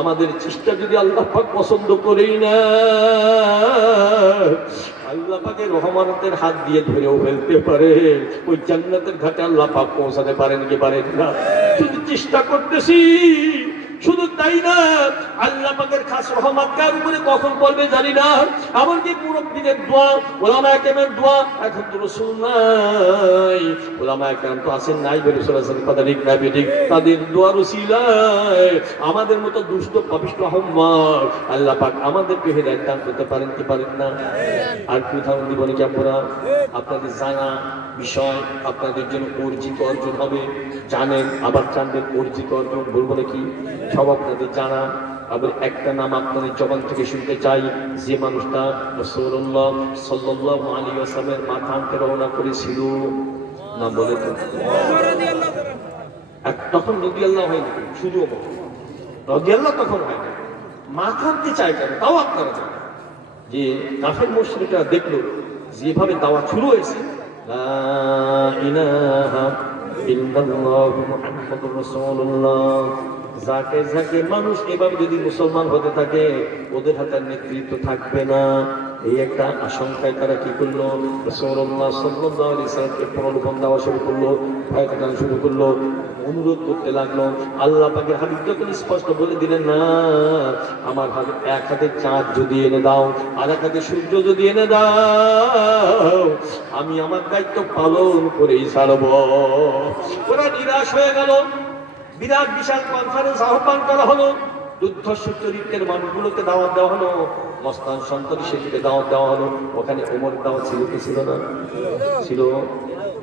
আমাদের চেষ্টা যদি আল্লাহ পাক পছন্দ করেই না, আল্লাহ পাকের রহমানের হাত দিয়ে ধরেও ফেলতে পারে, ওই জান্নাতের ঘাটে আল্লাহ পাক পৌঁছাতে পারেন কি পারেন না? শুধু চেষ্টা করতেছি, শুধু তাই না, আল্লাহ পাকের খাস রহমত কার উপরে কখন পড়বে জানি না। এমনকি মুরব্বীদের দোয়া, ওলামায়ে কেরামের দোয়া, এখন তো রাসূল নাই, ওলামায়ে কেরাম তো আছেন নাই, রাসূল সাল্লাল্লাহু আলাইহি ওয়াসাল্লাম তাদের দোয়ার উসিলায় আমাদের মতো দুষ্ট পাপিষ্ঠ আহম্মক আল্লাহ পাক আমাদেরকে হেদায়েত দান করতে পারেন কি পারেন না? আর কি উদাহরণ দিব নাকি আপনারা? আপনাদের জানা বিষয় আপনাদের জন্য অর্জিত অর্জন হবে, জানেন আবার জানবেন অর্জিত অর্জন বলবো নাকি? সব আপনাদের জানা। আবার একটা নাম আপনাদের জবান থেকে শুনতে চাই, যে মানুষটা রাসূলুল্লাহ সাল্লাল্লাহু আলাইহি ওয়াসাল্লামের মাথা আনতে রওনা করেছিল, নাম বলে তো? তখন রাদিয়াল্লাহু হয়নি, শুধু রাদিয়াল্লাহু তখন হয় না, মাথা আনতে চায় কেন? তাও আপনারা জানেন যে কাফের মুশরিকরা দেখলো যেভাবে দাওয়াত শুরু হয়েছে, লা ইলাহা ইল্লাল্লাহু মুহাম্মাদুর রাসূলুল্লাহ, যাকে যাকে মানুষ এভাবে যদি মুসলমান হতে থাকে ওদের হাতে নেতৃত্ব থাকবে না, এই একটা আশঙ্কায় তারা কি করলো, রাসূলুল্লাহ সাল্লাল্লাহু আলাইহি ওয়াসাল্লামকে প্রলোভন দেওয়া শুরু করলো, ভয় দেখানো শুরু করলো, অনুরোধ করতে লাগলো। আল্লাহ পাকের হাবিব যখন স্পষ্ট বলে দিলেন, না আমার হাতে এক হাতে চাঁদ যদি এনে দাও, আর এক হাতে সূর্য যদি এনে দাও, আমি আমার দায়িত্ব পালন করেই ছাড়ব। ওরা নিরাশ হয়ে গেল। বিরাট বিশাল কনফারেন্স আহ্বান করা হলো, দুর্ধর্ষ চরিত্রের মানুষগুলোকে দাওয়াত দেওয়া হলো, মস্তান সন্তানী সেদিকে দাওয়াত দেওয়া হলো। ওখানে ওমর দাওয়াত ছিল কি ছিল না? ছিল।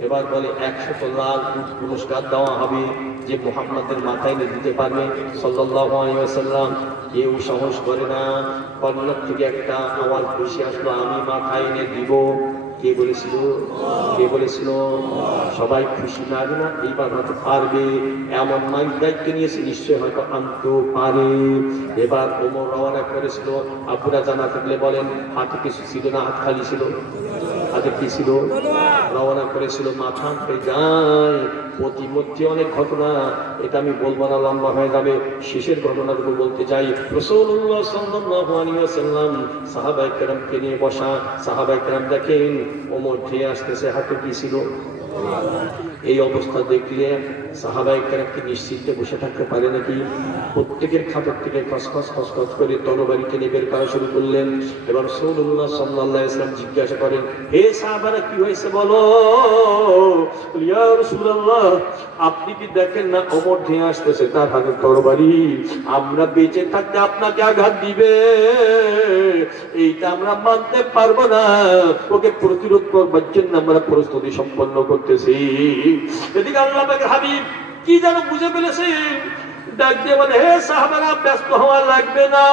এবার বলে 100 লাখ পুরস্কার দেওয়া হবে যে মুহাম্মাদের মাথায় এনে দিতে পারবে সাল্লাল্লাহু আলাইহি ওয়াসাল্লাম। কেউ সাহস করে না। কর্ণক থেকে একটা আওয়াজ ভেসে আসলো, আমি মাথায় এনে দিব। কে বলেছিল? কে বলেছিল? সবাই খুশি লাগে না? এইবার হয়তো পারবে, এমন মাইক দায়িত্ব নিয়েছে, নিশ্চয় হয়তো আনতেও পারে। এবার ওমর রওনা করেছিল। আব্বুরা জানা থাকলে বলেন, হাতে কিছু ছিল না? হাত খালি ছিল? হাতে কি ছিল? রওনা করেছিল, মাথা আনতে যায়। প্রতিমধ্যে অনেক ঘটনা, এটা আমি বলবো না, লম্বা হয়ে যাবে। শেষের ঘটনাগুলো বলতে চাই। রাসূলুল্লাহ সাল্লাল্লাহু আলাইহি ওয়াসাল্লাম সাহাবায়ে কেরামকে নিয়ে বসা। সাহাবায়ে কেরাম দেখেন ওমর ধেয়ে আসতেছে, হাতে কি ছিল? এই অবস্থা দেখলে সাহাবায়ে কেরামকে নিশ্চিন্তে বসে থাকতে পারে নাকি? প্রত্যেকের খাতার থেকে খসখস খসখস করে তরবারি টেনে বের করা শুরু করলেন। এবার রাসূলুল্লাহ সাল্লাল্লাহু আলাইহি ওয়াসাল্লাম জিজ্ঞাসা করেন, হে সাহাবারা কি হয়েছে বলো? ইয়া রাসূলুল্লাহ, আপনি কি দেখেন না ওমর ধেয়ে আসতেছে, তার হাতে তরবারি, আমরা বেঁচে থাকতে আপনাকে আঘাত দিবে, এইটা আমরা মানতে পারবো না। ওকে প্রতিরোধ করবার জন্য আমরা প্রস্তুতি সম্পন্ন করতেছি। এদিকে আল্লাহ পাকের হাবিব কি যেন বুঝে ফেলেছেন, ডাক দিয়ে বলে, হে সাহাবারা, ব্যস্ত হওয়া লাগবে না।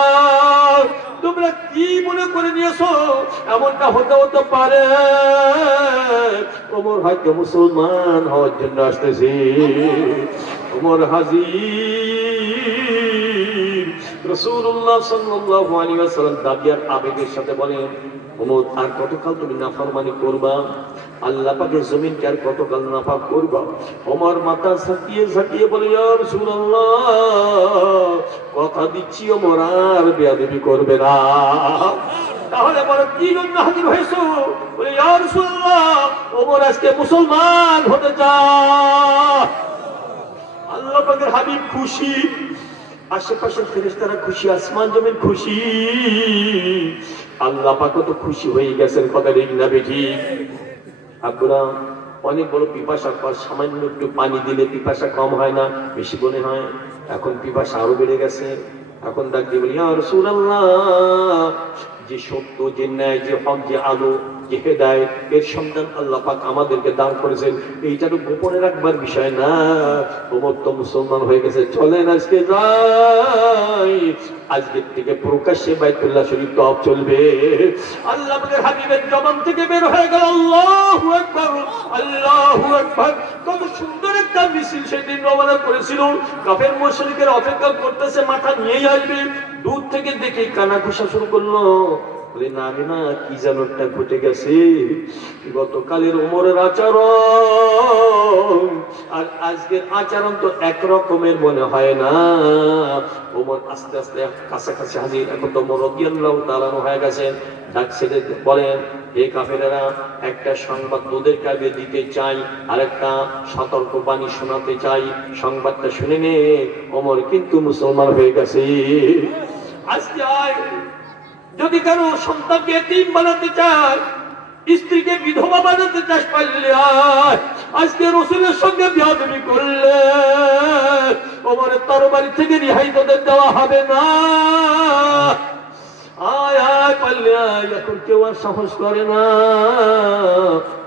তোমরা কি মনে করে নিয়েছো এমনটা হতে পারে? ওমর হয়তো মুসলমান হওয়ার জন্য আসতেছে। ওমর হাজির। রাসূলুল্লাহ সাল্লাল্লাহু আলাইহি ওয়াসাল্লাম দাবি আর আবেগের সাথে বলেন, ওমর আর কতকাল তুমি নাফরমানি করবা? আল্লাহ পাকের জমিনকে আর কতকাল নাপাক করবা? ওমর মাথা ঝাঁকিয়ে ঝাঁকিয়ে বলে, ইয়া রাসূলুল্লাহ, কথা দিচ্ছি ওমর আর বেয়াদবি করবে না। তাহলে বলো কি জন্য হাজির হয়েছো? বলে, ইয়া রাসূলুল্লাহ, ওমর আজকে মুসলমান হতে চায়। আল্লাহ পাকের হাবিব খুশি, আশেপাশের ফেরেশতারা খুশি, আসমান জমিন খুশি, আল্লাহ পাকও তো খুশি হয়ে গেছেন। কথা ঠিক না বেঠিক? আব্বুরা অনেক বড় পিপাসার পর সামান্য একটু পানি দিলে পিপাসা কম হয় না, বেশি মনে হয়। এখন পিপাসা আরো বেড়ে গেছে। এখন ডাক দিয়ে বলি, ইয়া রাসূলুল্লাহ, যে সত্য, যে ন্যায়, যে হক, যে আলো, যে হেদায়েত, এর সন্ধান আল্লাহ পাক আমাদেরকে দান করেছেন, এইটা তো গোপনে রাখবার বিষয় না। ওমর তো মুসলমান হয়ে গেছে, চলেন আজকে যাই। আজকের থেকে প্রকাশ্যে বাইতুল্লাহ শরীফ তওয়াফ চলবে। আল্লাহ পাকের হাবিবের জবান থেকে বের হয়ে গেল, আল্লাহু আকবার, আল্লাহু আকবার। কত সুন্দর একটা মিছিল সেদিন রওনা করেছিল। কাফের মুশরিকের অপেক্ষা করতেছে, মাথা নিয়েই আসবে। দূর থেকে দেখে কানা ঘোষা শুরু করলো। বলে, না রে না, কি যেন একটা ঘটে গেছে। গতকালের ওমরের আচরণ আর আজকের আচরণ তো একরকমের মনে হয় না। ওমর আস্তে আস্তে কাছাকাছি হাজির। এখন তো ওমর রাদিয়াল্লাহু তাআলা হয়ে গেছেন। ডাক ছেড়ে বলেন, হে কাফেরেরা, একটা সংবাদ তোদের কাছে দিতে চাই, আর একটা সতর্ক বাণী শোনাতে চাই। সংবাদটা শুনে নে, ওমর কিন্তু মুসলমান হয়ে গেছে। আজকে যদি কারো সন্তানকে এতিম বানাতে চায়, স্ত্রীকে বিধবা বানাতে চাস, পারলে আজকে রাসূলের সঙ্গে বেয়াদবি করলে ওমরের তরবারি থেকে রিহাই তোদের দেওয়া হবে না। আয় আয় পারলে আয়। এখন কেউ আর সাহস করে না।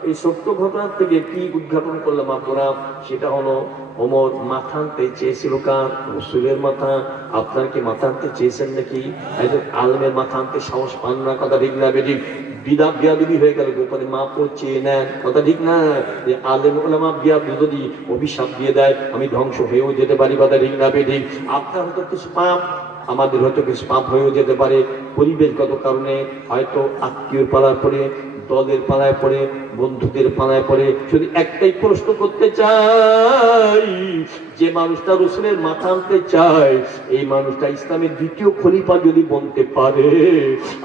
এই সত্য ঘটনার থেকে কি উদ্ঘাটন করলাম আপনারা? সেটা হলো, ওমর মাথা আনতে চেয়েছিল কার? রাসূলের মাথা। আপনার কি মাথা আনতে চেয়েছেন নাকি? একজন আলেমের মাথা আনতে সাহস পান না। কথা ঠিক না বেঠিক? বিদাত বিয়াদবি হয়ে গেল, গোপনে মাপও চেয়ে নেন। কথা ঠিক না? যে আলেম ওলামা বিয়াদবি যদি অভিশাপ দিয়ে দেয়, আমি ধ্বংস হয়েও যেতে পারি। কথা ঠিক না বেঠিক? আপনার হয়তো কিছু পাপ, আমাদের হয়তো কিছু পাপ হয়েও যেতে পারে। পরিবেশগত কারণে হয়তো আত্মীয় পালার পরে দলের পালায় পড়ে, বন্ধুদের পালায় পড়ে। শুধু একটাই প্রশ্ন করতে চাই, যে মানুষটা রসুলের মাথা আনতে চায়, এই মানুষটা ইসলামের দ্বিতীয় খলিফা যদি বলতে পারে,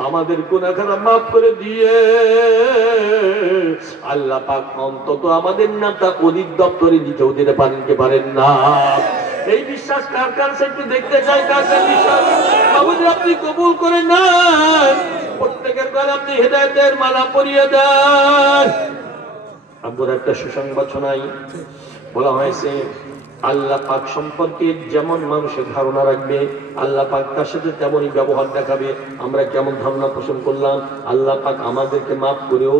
আমাদের গুনাহখানা মাফ করে দিয়ে আল্লাহ পাক অন্তত আমাদের নামটা অধিদপ্তরে নিজেও দিতে পারেন কি পারেন না? এই বিশ্বাস কার কার একটু দেখতে চাই, কার কার বিশ্বাস আমাদের আপনি কবুল করে নেন। প্রত্যেকের ঘরে আপনি হেদায়েতের মালা পরিয়ে দেন। আপনার একটা সুসংবাদ শোনাই। বলা হয়েছে আল্লাহ পাক সম্পর্কে যেমন মানুষের ধারণা রাখবে, আল্লাহ পাক তার সাথে তেমনই ব্যবহার দেখাবে। আমরা কেমন ধারণা পোষণ করলাম, আল্লাহ পাক আমাদেরকে মাফ করেও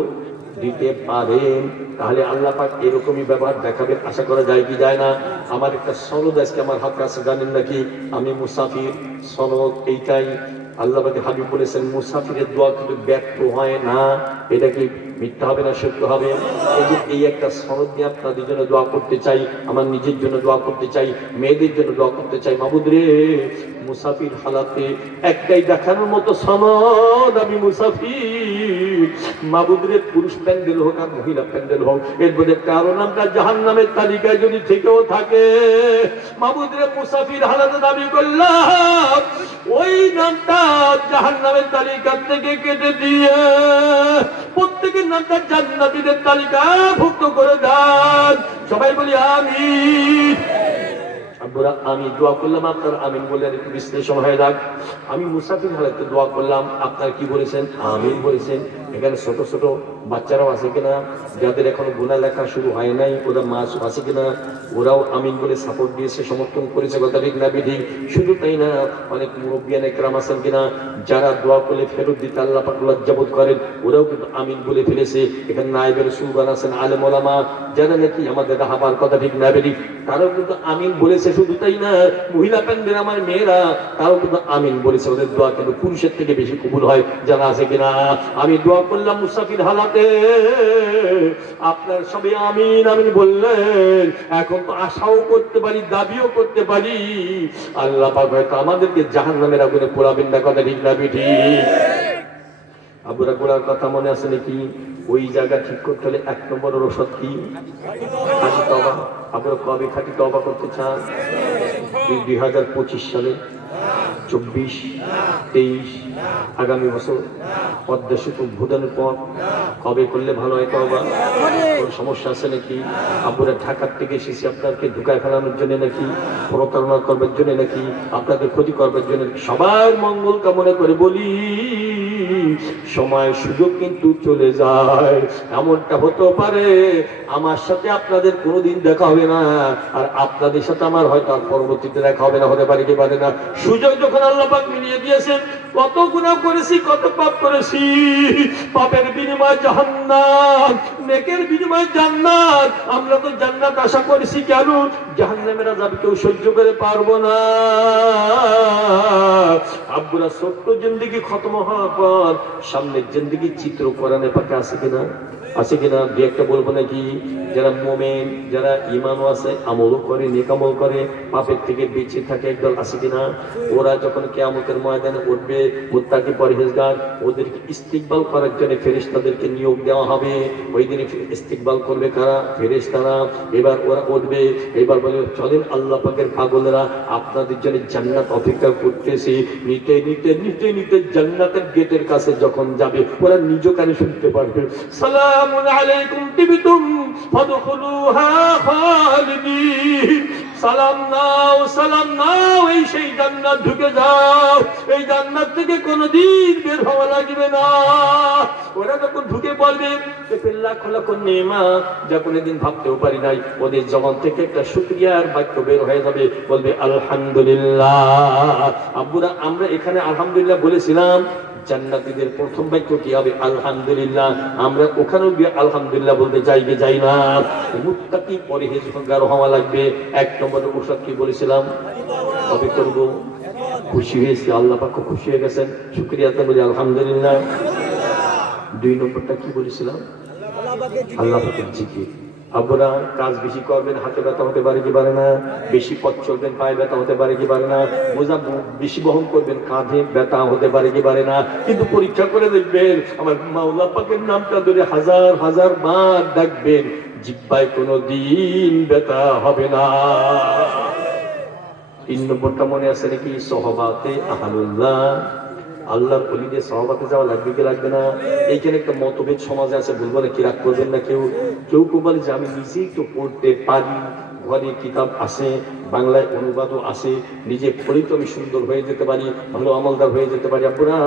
দিতে পারেন। তাহলে আল্লাহ পাক এরকমই ব্যবহার দেখাবে, আশা করা যায় কি যায় না? আমার একটা সনদ আজকে আমার হাতে আছে, জানেন নাকি? আমি মুসাফির, সনদ এইটাই। আল্লাহ পাক হাবিব বলেছেন মুসাফিরের দোয়া কিন্তু ব্যর্থ হয় না। এটা কি মিথ্যা হবে না সত্য হবে? এই একটা সনদ নিয়ে আপনাদের জন্য দোয়া করতে চাই, আমার নিজের জন্য দোয়া করতে চাই, মেয়েদের জন্য দোয়া করতে চাই। মাবুদ রে, মুসাফির হালাতে একটাই দেখানোর মতো সনদ, আমি মুসাফির। মাবুদ রে, পুরুষ প্যান্ডেল হোক আর মহিলা প্যান্ডেল হোক, এর মধ্যে কারো নামটা জাহান্নামের তালিকায় যদি থেকেও থাকে, মাবুদ রে, মুসাফির হালাতে দাবি করলাম ওই নামটা জাহান্নামের তালিকা থেকে কেটে দিয়ে প্রত্যেকের নামটা জান্নাতীদের তালিকাভুক্ত করে দেন। সবাই বলি আমিন। আমি দোয়া করলাম, আপনার আমিন বলে একটু বিশ্লেষণ হয়ে যাক। আমি মুসাফির হালাতে দোয়া করলাম, আপনার কি বলেছেন? আমিন বলেছেন। এখানে ছোট ছোট বাচ্চারাও আছে কিনা, যাদের এখনো গুনাহ লেখা শুরু হয় নাই, ওরা মাসুম আছে কিনা, ওরাও আমিন বলে সাপোর্ট দিয়েছে, সমর্থন করেছে। কথা ঠিক না বিধি? শুধু তাই না, অনেক মুরব্বিয়ান একরাম আছেন কিনা, যারা দোয়া করলে ফেরত দিতে আল্লাহ পাক লজ্জাবোধ করেন, ওরাও কিন্তু আমিন বলে ফেলেছে। এখানে নায়েবের সুলতান আছেন, আলেম ওলামা, যারা নাকি আমাদের রাহাবার, কথা ঠিক না বিধি, তারাও কিন্তু আমিন বলেছে। শুধু তাই না, মহিলা প্যান্ডেল আমার মেয়েরা, তারাও কিন্তু আমিন বলেছে। ওদের দোয়া কিন্তু পুরুষের থেকে বেশি কবুল হয়। যারা আছে কিনা, আমি দোয়া করলাম মুসাফির হালাতে, আপনার সবাই আমিন আমিন বললেন। এখন তো আশাও করতে পারি, দাবিও করতে পারি, আল্লাহ পাক হয়তো আমাদেরকে জাহান্নামের আগুনে পোড়াবেন না। কথা ঠিক না বিধি? আবুরা গোড়ার কথা মনে আছে নাকি? ওই জায়গা ঠিক করতে হলে 1 নম্বর রসদ কি? খাঁটি তওবা। আপনারা কবে খাঁটি তওবা করতে চান? 2025 সালে, 24, 23, আগামী বছর পদ্মা সেতু উদ্বোধনের পর কবে করলে ভালো হয় তওবা? কোন সমস্যা আছে নাকি? আবুরা ঢাকার থেকে এসেছি আপনাকে ধোঁকায় ফেলানোর জন্য নাকি, প্রতারণা করবার জন্য নাকি, আপনাদের ক্ষতি করবার জন্য? সবার মঙ্গল কামনা করে বলি, সময় সুযোগ কিন্তু চলে যায়। এমনটা হতে পারে আমার সাথে আপনাদের কোনোদিন দেখা হবে না, আর আপনাদের সাথে আমার হয়তো আর পরবর্তীতে দেখা হবে না, হতে পারে কি পারে না? সুযোগ যখন আল্লাহ পাক মিলিয়ে দিয়েছেন, কত গুনাহ করেছি, কত পাপ করেছি, পাপের বিনিময়ে জাহান্নাম, নেকের বিনিময়ে জান্নাত। আমরা তো জান্নাত আশা করেছি, কেন? জাহান্নামের আযাব কেউ সহ্য করে পারবো না। আব্বুরা ছোট্ট জিন্দেগি খতম হওয়ার পর সামনের জিন্দেগি চিত্র কোরআনে পাকে আছে কিনা? আছে কিনা? দু একটা বলবো নাকি? যারা মোমেন, যারা ইমানও আছে, আমলও করে, নেক আমল করে, পাপের থেকে বেঁচে থাকে, একদল আছে কিনা? ওরা যখন কিয়ামতের ময়দানে উঠবে, মুত্তাকি পরহেজগার, ওদেরকে ইস্তিকবাল করার জন্য ফেরেশতাদেরকে নিয়োগ দেওয়া হবে। ওই দিনে ইস্তিকবাল করবে কারা? ফেরেশতারা। এবার ওরা উঠবে, এবার বলে চলেন আল্লাহ পাকের পাগলেরা, আপনাদের জন্য জান্নাত অপেক্ষা করতেছে। নিতে নিতে নিতে নিতে জান্নাতের গেটের কাছে যখন যাবে, ওরা নিজ কানে শুনতে পারবে, সালামুন আলাইকুম তিবতুম ফাদখুলুহা খালিদিন। সালাম নাও, সালাম নাও, এই সেই জান্নাত ঢুকে যাও, এই জান্নাত থেকে কোনোদিন বের হওয়া লাগবে না। ওরা যখন ঢুকে পড়বে, লাখ লাখ নেয়ামত যা কোনোদিন ভাবতেও পারি নাই, ওদের জবান থেকে একটা শুকরিয়ার বাক্য বের হয়ে যাবে, বলবে আলহামদুলিল্লাহ। আব্বুরা, আমরা এখানে আলহামদুলিল্লাহ বলেছিলাম, জান্নাতীদের প্রথম বাক্য কি হবে? আলহামদুলিল্লাহ। আমরা ওখানেও গিয়ে আলহামদুলিল্লাহ বলতে চাইবে, যাই না। মুত্তাকি পরহেজগার হওয়া লাগবে। 1 নম্বরের ঔষধ কি বলেছিলাম? কবে করবো? খুশি হয়েছি, আল্লাহ পাক খুশি হয়ে গেছেন, শুকরিয়াতে বলি আলহামদুলিল্লাহ। 2 নম্বরটা কি বলেছিলাম? আল্লাহ পাকের জিকির। আব্বুরা কাজ বেশি করবেন, হাতে ব্যথা হতে পারে কি পারে না? বেশি পথ চলবেন, পায়ে ব্যথা হতে পারে কি পারে না? বোঝা বেশি বহন করবেন, কাঁধে ব্যথা হতে পারে কি পারে না? কিন্তু পরীক্ষা করে দেখবেন, আমার মাওলা পাকের নামটা ধরে হাজার হাজার বার ডাকবেন, জিহ্বায় কোনো দিন ব্যথা হবে না। 3 নম্বরটা মনে আছে নাকি? সহবাতে আহলুল্লাহ, আল্লাহর ওলিদের সহবাতে যাওয়া লাগবে কি লাগবে না? এইখানে একটা মতভেদ সমাজে আছে, বলবো না, কি রাগ করবেন না কেউ? কেউ কেউ বলে যে আমি নিজেই তো পড়তে পারি, ঘরে কিতাব আছে, বাংলায় অনুবাদও আছে, নিজে পড়েই তো আমি সুন্দর হয়ে যেতে পারি, ভালো আমলদার হয়ে যেতে পারি। আব্বুরা,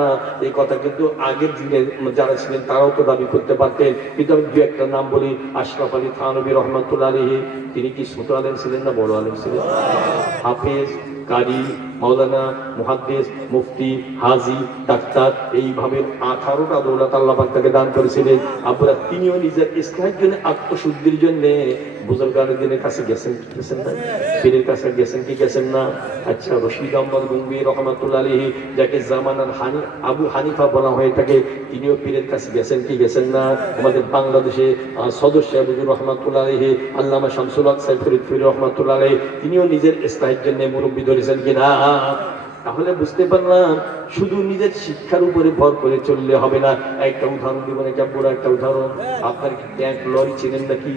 এই কথা কিন্তু আগের দিনে যারা ছিলেন তারাও তো দাবি করতে পারতেন। কিন্তু আমি দু একটা নাম বলি, আশরাফ আলী থানভী রহমাতুল্লাহ আলাইহি, তিনি কি ছোট আলেম ছিলেন না বড় আলেম ছিলেন? হাফেজ, কারি, মাওলানা, মুহাদ্দিস, মুফতি, হাজি, ডাক্তার, এইভাবে 18টা দৌলত আল্লাহ পাক তাকে দান করেছিলেন। আব্বুরা, তিনিও নিজের ইসলামের জন্য, আত্মশুদ্ধির জন্য বুজুর্গানের কাছে গেছেন কি গেছেন না? পীরের কাছে গেছেন কি গেছেন না? আচ্ছা, রশিদ আহমদ গঙ্গি রহমাতুল্লাহ আলাইহি, যাকে জামানার আবু হানিফা বলা হয়ে থাকে, তিনিও পীরের কাছে গেছেন কি গেছেন না? আমাদের বাংলাদেশে সদস্য হুজুর রহমাতুল্লাহ আলাইহি, আল্লামা শামসুল হক সাহেব ফরিদপুর রহমাতুল্লাহ আলাইহি, তিনিও নিজের ইসলামের জন্য মুরব্বি ধরেছেন কিনা? তাহলে বুঝতে পারলাম শুধু নিজের শিক্ষার উপরে ভর করে চললে হবে না। একটা উদাহরণ দিব নাকি বড় একটা উদাহরণ? আপনার কি ট্যাঙ্ক লরি চেনেন নাকি?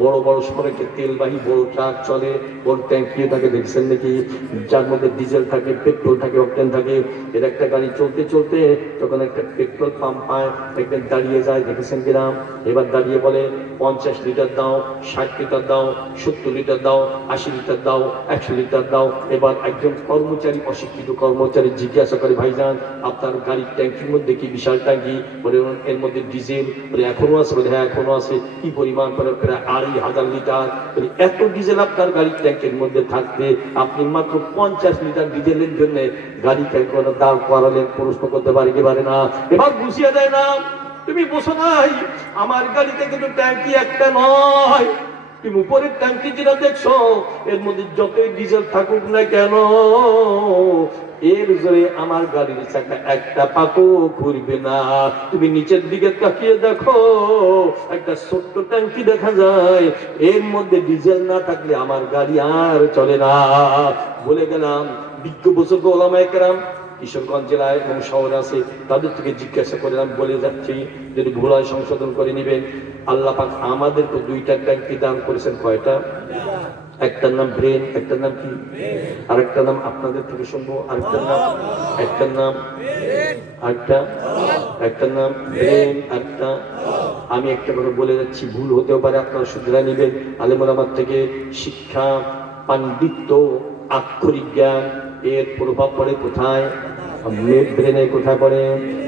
বড় বড় সড়কে তেলবাহী বড় ট্রাক চলে, ওর ট্যাঙ্ক দিয়ে থাকে, দেখছেন নাকি? যার মধ্যে ডিজেল থাকে, পেট্রোল থাকে, অকটেন থাকে। এর একটা গাড়ি চলতে চলতে যখন একটা পেট্রোল পাম্প পায়, একদিন দাঁড়িয়ে যায়, দেখেছেন কিনা? এবার দাঁড়িয়ে বলে 50 লিটার দাও, 60 লিটার দাও, 70 লিটার দাও, 80 লিটার দাও, 100 লিটার দাও। এবার একজন কর্মচারী, অশিক্ষিত কর্মচারী জিজ্ঞাসা করে, ভাইজান আপনার গাড়ির ট্যাঙ্কির মধ্যে কি বিশাল ট্যাঙ্কি? বলে এর মধ্যে ডিজেল। বলে এখনো আছে? বলে হ্যাঁ এখনো আছে। কি পরিমাণ? করে প্রায় 2500 লিটার। বলে এত ডিজেল আপনার গাড়ির ট্যাঙ্কের মধ্যে থাকতে আপনি মাত্র 50 লিটার ডিজেলের জন্য গাড়িকে কোনো দাঁড় করালেন? প্রশ্ন করতে পারে কি পারে না? এবার বুঝিয়ে দেয় না, তুমি বসো নাই, আমার গাড়িতে কিন্তু ট্যাঙ্কি একটা নয়, তুমি উপরের ট্যাঙ্কি যেটা দেখছো এর মধ্যে যতই ডিজেল থাকুক না কেন, এর জোরে আমার গাড়ির চাকা একটা পাকও ঘুরবে না। তুমি নিচের দিকে তাকিয়ে দেখো, একটা ছোট্ট ট্যাঙ্কি দেখা যায়, এর মধ্যে ডিজেল না থাকলে আমার গাড়ি আর চলে না। বলে গেলাম বিজ্ঞ বুজুর্গ ওলামায়ে কেরাম কিশোরগঞ্জ জেলায় এবং শহরে আছে, তাদের থেকে জিজ্ঞাসা করে আমি বলে যাচ্ছি, যদি ভুল হয় সংশোধন করে নেবেন। আল্লাহ পাক আমাদেরকে 2টা ট্যাঙ্কি দান করেছেন। কয়টা? একটার নাম ব্রেন, একটার নাম কি? আরেকটার নাম আপনাদের থেকে শুনবো, আরেকটার নাম, একটার নাম আরেকটা, একটার নাম ব্রেন, আরেকটা। আমি একটা করে বলে যাচ্ছি, ভুল হতেও পারে, আপনারা শুধরা নেবেন। আলেমুল আমার থেকে শিক্ষা, পাণ্ডিত্য, আক্ষরিক জ্ঞান, এর প্রভাব পড়ে কোথায়? ব্রেনে কোথায় পড়ে?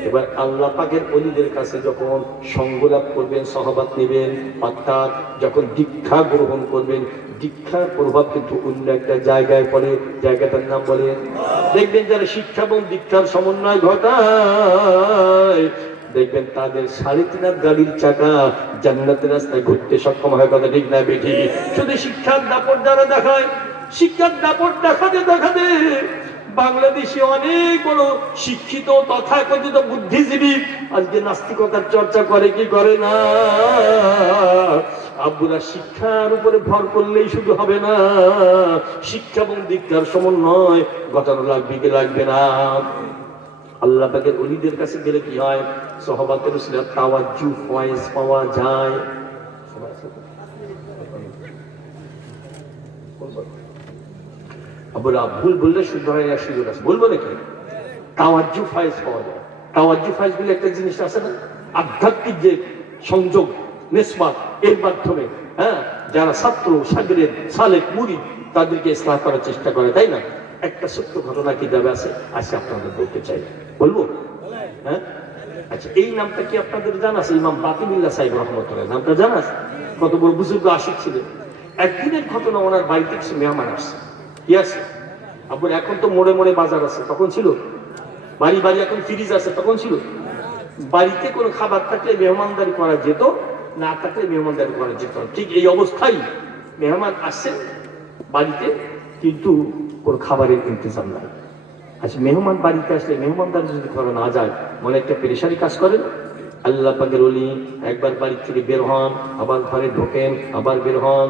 এবার আল্লাহ পাকের ওলিদের কাছে যখন সঙ্গ লাভ করবেন, সহবাত নেবেন, অর্থাৎ যখন দীক্ষা গ্রহণ করবেন, দীক্ষার প্রভাব কিন্তু অন্য একটা জায়গায় পড়ে। জায়গাটার নাম বলে, দেখবেন যারা শিক্ষা এবং দীক্ষার সমন্বয় ঘটায়, দেখবেন তাদের 3.5 গাড়ির চাকা জান্নাতের রাস্তায় ঘুরতে সক্ষম হয়। কথা ঠিক না বেঠি? শুধু শিক্ষার দাপট যারা দেখায়, শিক্ষার দাপট দেখাতে দেখাতে বাংলাদেশে অনেক বড় শিক্ষিত তথাকথিত বুদ্ধিজীবী আজকে নাস্তিকতার চর্চা করে কি করে না? আব্বুরা, শিক্ষার উপরে ভর করলেই শুধু হবে না, শিক্ষা এবং দীক্ষার সমন্বয় ঘটানো লাগবে কি লাগবে না? আল্লাহ পাকের ওলিদের কাছে গেলে কি হয়? সহবাতের উসিলায় তাওয়াজ্জুহ ফয়েজ পাওয়া যায়। আব্বুরা, ভুল বললে শুদ্ধ হয় না, সুযোগ আছে, বলবো নাকি? তাওয়াজ্জুহ ফয়েজ পাওয়া যায়। তাওয়াজ্জুহ ফয়েজ বলে একটা জিনিস আছে না, আধ্যাত্মিক যে সংযোগ, নিসবাত, এর মাধ্যমে যারা ছাত্র, শাগিরেদ, সালেক, মুরিদ তাদেরকে ইসলাহ করার চেষ্টা করে, তাই না? একটা সত্য ঘটনা কি যাবে আছে, আজকে আপনাদের বলতে চাই, বলবো? হ্যাঁ, আচ্ছা, এই নামটা কি আপনাদের জানা আছে? ইমাম বাতিমুল্লাহ সাহেব রহমতুল্লাহ, নামটা জানা আছে? কত বড় বুজুর্গ আশিক ছিলেন। একদিনের ঘটনা, ওনার বাড়িতে কিছু মেহমান আসছে। কি আছে আব্বুর? এখন তো মোড়ে মোড়ে বাজার আছে, তখন ছিল বাড়ি বাড়ি, এখন ফ্রিজ আছে, তখন ছিল বাড়িতে কোনো খাবার থাকলে মেহমানদারি করা যেত, না থাকলে মেহমানদারি করা যেত। ঠিক এই অবস্থায় মেহমান আসছে বাড়িতে, কিন্তু কোনো খাবারের ইন্তজাম নাই। আচ্ছা, মেহমান বাড়িতে আসলে মেহমানদারি যদি করা না যায়, মনে একটা পেরেশানি কাজ করে। আল্লাহ পাকের ওলি একবার বাড়ি থেকে বের হন, আবার ঘরে ঢোকেন, আবার বের হন।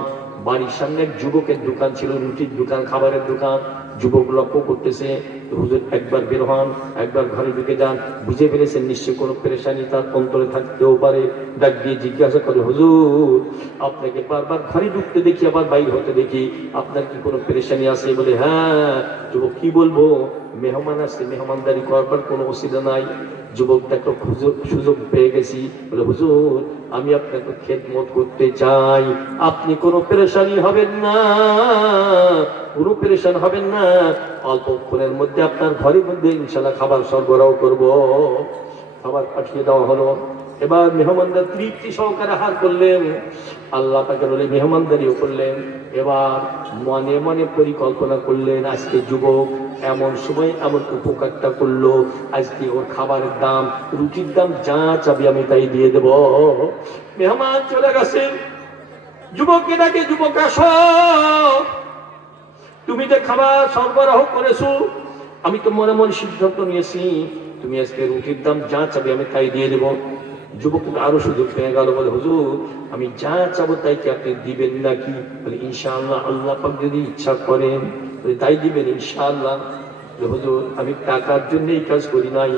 বাড়ির সামনে এক যুবকের দোকান ছিল, রুটির দোকান, খাবারের দোকান। যুবক লক্ষ্য করতেছে হুজুর একবার বের হন, একবার ঘরে ঢুকে যান। বুঝে ফেলেছেন নিশ্চয় কোনো পেরেশানি তার অন্তরে থাকতেও পারে। ডাক দিয়ে জিজ্ঞাসা করে, হুজুর আপনাকে বারবার ঘরে ঢুকতে দেখি, আবার বাইরে হতে দেখি, আপনার কি কোনো পেরেশানি আছে? বলে হ্যাঁ। যুবক কি বলবো, মেহমান আসছে, মেহমানদারি করবার কোনো অসুবিধা নাই। যুবক দেখো সুযোগ পেয়ে গেছি, বলে হুজুর আমি আপনাকে খেদমত করতে চাই, আপনি কোনো পেরেশানি হবেন না, পুরো পেরেশান হবেন না, অল্পক্ষণের মধ্যে আপনার ঘরের মধ্যে ইনশাল্লাহ খাবার সরবরাহ করব। খাবার পাঠিয়ে দেওয়া হলো। এবার মেহমানদার তৃপ্তি সহকারে আহার করলেন, আল্লাহ পাকের বলে মেহমানদারিও করলেন। এবার মনে মনে পরিকল্পনা করলেন আজকে যুবক এমন সময় এমন উপকারটা করলো, আজকে ওর খাবারের দাম, রুটির দাম যা চাবি আমি তাই দিয়ে দেব। মেহমান চলে গেছেন, যুবককে ডাকে, যুবক আসো, তুমি যে খাবার সরবরাহ করেছো, আমি তো মনে মনে সিদ্ধান্ত নিয়েছি তুমি আজকে রুটির দাম যা চাবে আমি তাই দিয়ে দেবো। যুবক কিন্তু আরো সুযোগ পেয়ে গেল, বলে হুজুর আমি যা চাবো তাই কি আপনি দিবেন নাকি? বলে ইনশাআল্লাহ, আল্লাহ পাক যদি ইচ্ছা করেন তাই দিবেন ইনশাআল্লাহ। হুজুর আমি টাকার জন্য এই কাজ করি নাই,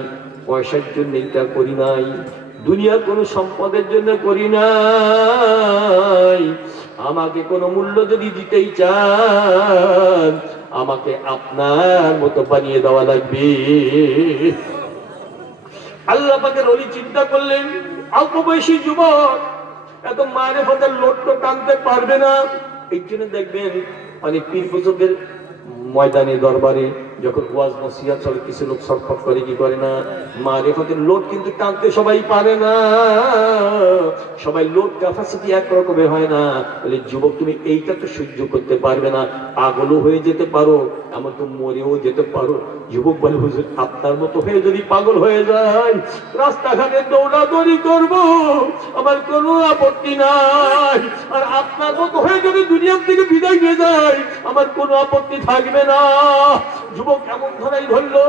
পয়সার জন্য এটা করি নাই, দুনিয়ার কোনো সম্পদের জন্য করি নাই, আমাকে কোনো মূল্য যদি দিতেই চান আমাকে আপনার মতো বানিয়ে দেওয়া লাগবে। আল্লাহ পাকের ওলি চিন্তা করলেন অল্প বয়সী যুবক এত মারিফতের লোড তো টানতে পারবে না। এই জন্য দেখবেন অনেক পীর বুজুর্গের ময়দানে দরবারে যখন ওয়াজ নসিহত চলে কিছু লোক ছটফট করে, কি করে না, মারিফতের লোড কিন্তু টানতে সবাই পারে না, সবাই লোড ক্যাপাসিটি এক রকমের হয় না। বলে যুবক তুমি এইটা তো সহ্য করতে পারবে না, পাগলও হয়ে যেতে পারো, এমন তো মরেও যেতে পারো। যুবক বলে হুজুর আপনার মতো হয়ে যদি পাগল হয়ে যায়, রাস্তাঘাটে দৌড়াদৌড়ি করব, আমার কোনো আপত্তি নাই, আর আপনার মতো হয়ে যদি দুনিয়ার থেকে বিদায় নিয়ে যায় আমার কোনো আপত্তি থাকবে না। যুবক এমন ধরাই ধরলো।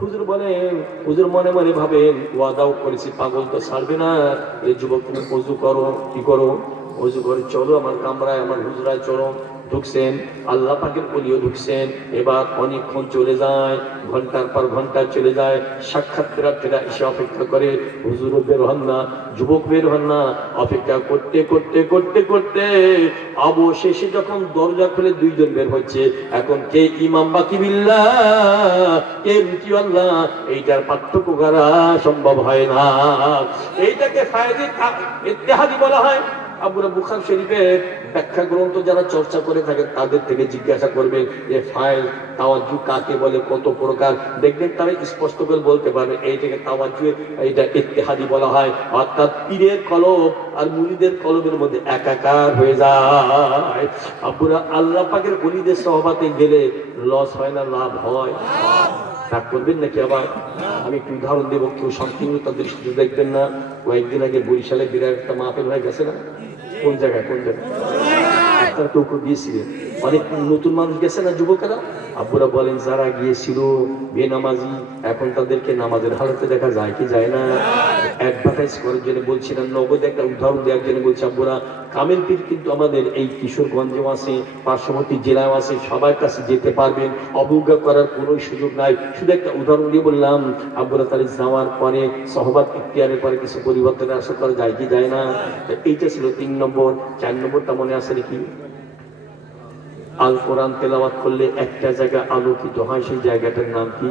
হুজুর বলেন, হুজুর মনে মনে ভাবেন ওয়াদাও করেছি পাগল তো ছাড়বে না। এই যুবক তুমি ওযু করো, কি করো, ওযু করে চলো আমার কামরায়, আমার হুজরায় চলো। ঢুকছেন, আল্লাহ পাকের ওলিও ঢুকছেন। এবার অনেকক্ষণ চলে যায়, ঘন্টার পর ঘন্টা চলে যায়, সাক্ষাৎকারীরা এসে অপেক্ষা করে, হুজুরও বের হন না, যুবক বের হন না। অপেক্ষা করতে করতে করতে করতে অবশেষে যখন দরজা খুলে দুইজন বের হচ্ছে, এখন কে ইমাম বাকি বিল্লাহ, কে রুচি আল্লাহ, এইটার পার্থক্য করা সম্ভব হয় না। এইটাকে ফায়দে ইত্তেহাদি বলা হয়। আবুরা বুখারী শরীফের ব্যাখ্যা গ্রন্থ যারা চর্চা করে থাকে তাদের থেকে জিজ্ঞাসা করবে যে ফাইল তাওয়াজ্জু কাকে বলে, কত প্রকার, দেখবেন তারা স্পষ্ট করে বলতে পারবে এইটাকে তাওয়াজ্জু, এইটা ইত্তেহাদি বলা হয়। অর্থাৎ পীরের কলব আর মুরিদের কলবের মধ্যে একাকার হয়ে যায়। আবুরা আল্লাহ পাকের ওলিদের সহবাতে গেলে লস হয় না লাভ হয়? রাগ করবেন নাকি? আবার আমি একটু উদাহরণ দেবো, কেউ সংকীর্ণতা দৃষ্টিতে দেখবেন না। কয়েকদিন আগে বরিশালে বিরাট একটা মাহফিল হয়ে গেছে না? কোন জায়গায় আপনারা তো গিয়েছিলেন, অনেক নতুন মানুষ গেছে না, যুবকেরা। আব্বুরা বলেন যারা গিয়েছিল বেনামাজি, এখন তাদেরকে নামাজের হালতে দেখা যায় কি যায় না? অ্যাডভার্টাইজ করার জন্য বলছিলেন, নগদ একটা উদাহরণ দেওয়ার জন্য বলছে আব্বুরা, কামেল পীর কিন্তু আমাদের এই কিশোরগঞ্জেও আছে, পার্শ্ববর্তী জেলাও আছে, সবার কাছে যেতে পারবেন, অবজ্ঞা করার কোনো সুযোগ নাই। শুধু একটা উদাহরণ দিয়ে বললাম। আব্বুরা তাহলে যাওয়ার পরে সহবাত ইখতিয়ারের পরে কিছু পরিবর্তন আশা করা যায় কি যায় না? এইটা ছিল 3 নম্বর। 4 নম্বরটা মনে আছে নাকি? আল কোরআন তেলাওয়াত করলে একটা জায়গা আলোকিত হয়, সেই জায়গাটার নাম কি?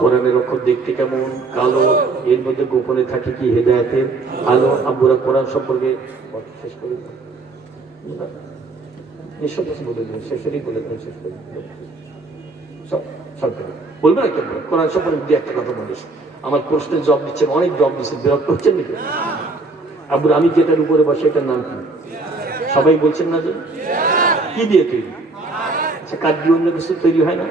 কোরআনের অক্ষর দেখতে কেমন? কালো, এর মধ্যে গোপনে থাকে কি? হেদায়েতের আলো। আব্বুরা কোরআন সম্পর্কে শেষ করে বলবে না কেন? কোরআন সম্পর্কে একটা কথা বলিস, আমার প্রশ্নের জবাব দিচ্ছেন, অনেক জবাব দিচ্ছেন, বিরক্ত হচ্ছেন নাকি? আব্বুরা আমি যেটার উপরে বসে এটার নাম কি? সবাই বলছেন না যে কি দিয়ে তৈরি? আচ্ছা, কাঠ দিয়ে অন্য কিছু তৈরি হয় না?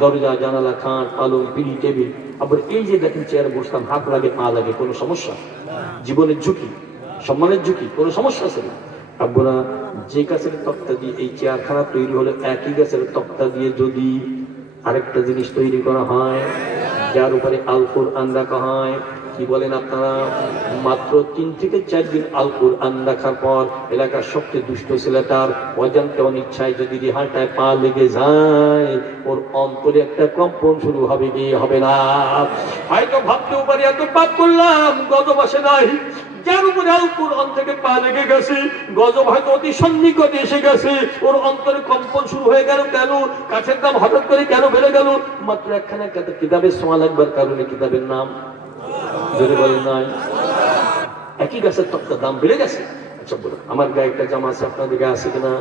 দরজা, জানালা, খাট, পালং, পিড়ি, টেবিল। আবার এই যে দেখেন চেয়ারে বসলাম, হাত লাগে, পা লাগে, কোনো সমস্যা? জীবনের ঝুঁকি, সম্মানের ঝুঁকি, কোনো সমস্যা আছে না? আব্বুরা যে গাছের তক্তা দিয়ে এই চেয়ারখানা তৈরি হলো, একই গাছের তক্তা দিয়ে যদি আরেকটা জিনিস তৈরি করা হয়, যার উপরে আল কোরআন রাখা হয়। কি বলেন আপনারা? মাত্র 3 থেকে 4 দিন আল কোরআন রাখার পর এলাকার সবচেয়ে দুষ্ট ছেলেটার অজান্তে অনিচ্ছায় যদি রিহাটায় পা লেগে যায়, ওর অন্তরে একটা কম্পন শুরু হবে কি হবে না? হয়তো ভাবতেও পারি এত পাপ করলাম, গজব আসে নাই। যার উপরে আল কোরআন থেকে পা লেগে গেছে, গজব হয়তো অতি সন্নিকটে এসে গেছে, ওর অন্তরে কম্পন শুরু হয়ে গেল। কেন? কাছের দাম হঠাৎ করে কেন বেড়ে গেল? মাত্র একখানা কিতাবের ছোঁয়া লাগবার কারণে। কিতাবের নাম যদি বলেন নাই, একই গাছের তক্তার দাম বেড়ে গেছে। আচ্ছা বলো, আমার গায়ে একটা জামা আছে, আপনাদের গায়ে আছে কিনা?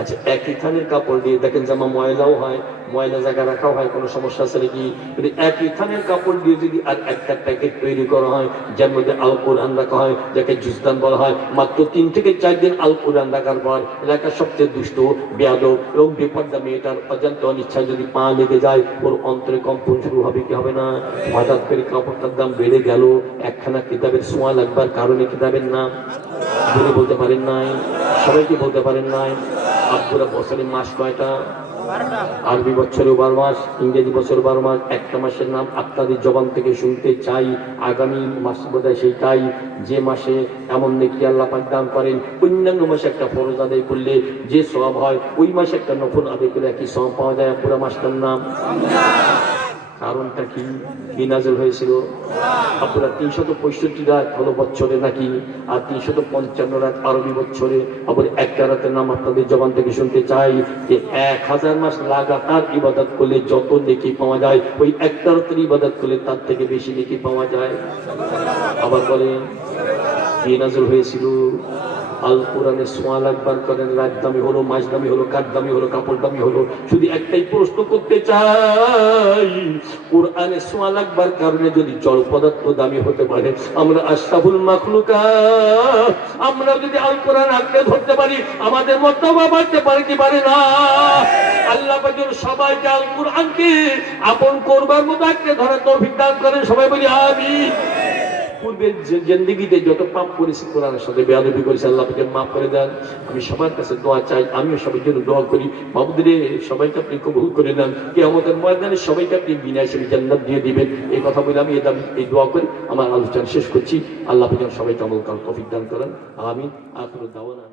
আচ্ছা, একই থানের কাপড় দিয়ে দেখেন জামা ময়লাও হয়, ময়লা জায়গা রাখাও হয়, কোনো সমস্যা আছে নাকি? কিন্তু একই থানের কাপড় দিয়ে যদি আর একটা প্যাকেট তৈরি করা হয় যার মধ্যে আল কোরআন রাখা হয়, যাকে জুজদান বলা হয়, মাত্র 3 থেকে 4 দিন আল কোরআন রাখার পর এলাকার সবচেয়ে দুষ্ট, বেয়াদব এবং বেপর্দা মেয়েটার অজান্তে অনিচ্ছায় যদি পা লেগে যায়, ওর অন্তরে কম্পন শুরু হবে কি হবে না? হঠাৎ করে কাপড়টার দাম বেড়ে গেল, একখানা কিতাবের ছোঁয়া লাগবার কারণে। কিতাবের নাম যদি বলতে পারেন নাই, সবাইকে বলতে পারেন নাই। আপনারা বছরে মাস কয়টা? আরবি বছরে 12 মাস, ইংরেজি বছরে 12 মাস। একটা মাসের নাম আপনাদের জবান থেকে শুনতে চাই, আগামী মাস বোধহয় সেইটাই, যে মাসে এমন নেকি আল্লাহ পাক দান করেন। অন্যান্য মাসে একটা ফরজ আদায় করলে যে সওয়াব হয়, ওই মাসে একটা নফল আদায় করলে একই সওয়াব পাওয়া যায়। পুরো মাসটার নাম। কারণটা কি? কি নাযিল হয়েছিল? আপনারা 365 রাত হলো বছরে নাকি, আর 355 রাত আরবি বছরে। আবার একটা রাতের নাম আপনাদের জবান থেকে শুনতে চাই, যে 1000 মাস লাগাতার ইবাদত করলে যত নেকি পাওয়া যায়, ওই একটা রাতের ইবাদত করলে তার থেকে বেশি নেকি পাওয়া যায়। আবার বলেন, কি নাযিল হয়েছিল? আল কোরআনে ছোঁয়া লাগবার করেন, রাত দামি হলো, মাস দামি হলো, কাঠ দামি হলো, কাপড় দামি হলো। শুধু একটাই প্রশ্ন করতে চাই, কোরআনে ছোঁয়া লাগবার কারণে যদি জড় পদার্থ দামি হতে পারে, আমরা আশরাফুল মাখলুকাত, আমরা যদি আল কোরআন আঁকড়ে ধরতে পারি, আমাদের মর্তবা বাড়তে পারে কি পারে না? আল্লাহ পাক সবাইকে আল কোরআনকে আপন করবার মতো আঁকড়ে ধরার তৌফিক দান করেন। সবাই বলি আমিন। পূর্বের জিন্দেগিতে যত পাপ করেছি, কোরআনের সাথে বেয়াদবি করেছি, আল্লাহ পাকে মাফ করে দেন। আমি সবার কাছে দোয়া চাই, আমিও সবার জন্য দোয়া করি। মাহবুদরে সবাইকে আপনি কবুল করে নেন, কিয়ামতের ময়দানে সবাইকে আপনি বিনা হিসেবে জান্নাত দিয়ে দিবেন। এই কথা বলে আমি এই দোয়া করি আমার আলোচনা শেষ করছি। আল্লাহ পাক সবাইকে আমল করার তৌফিক দান করেন। আমিন। আখিরু দাওয়ানা।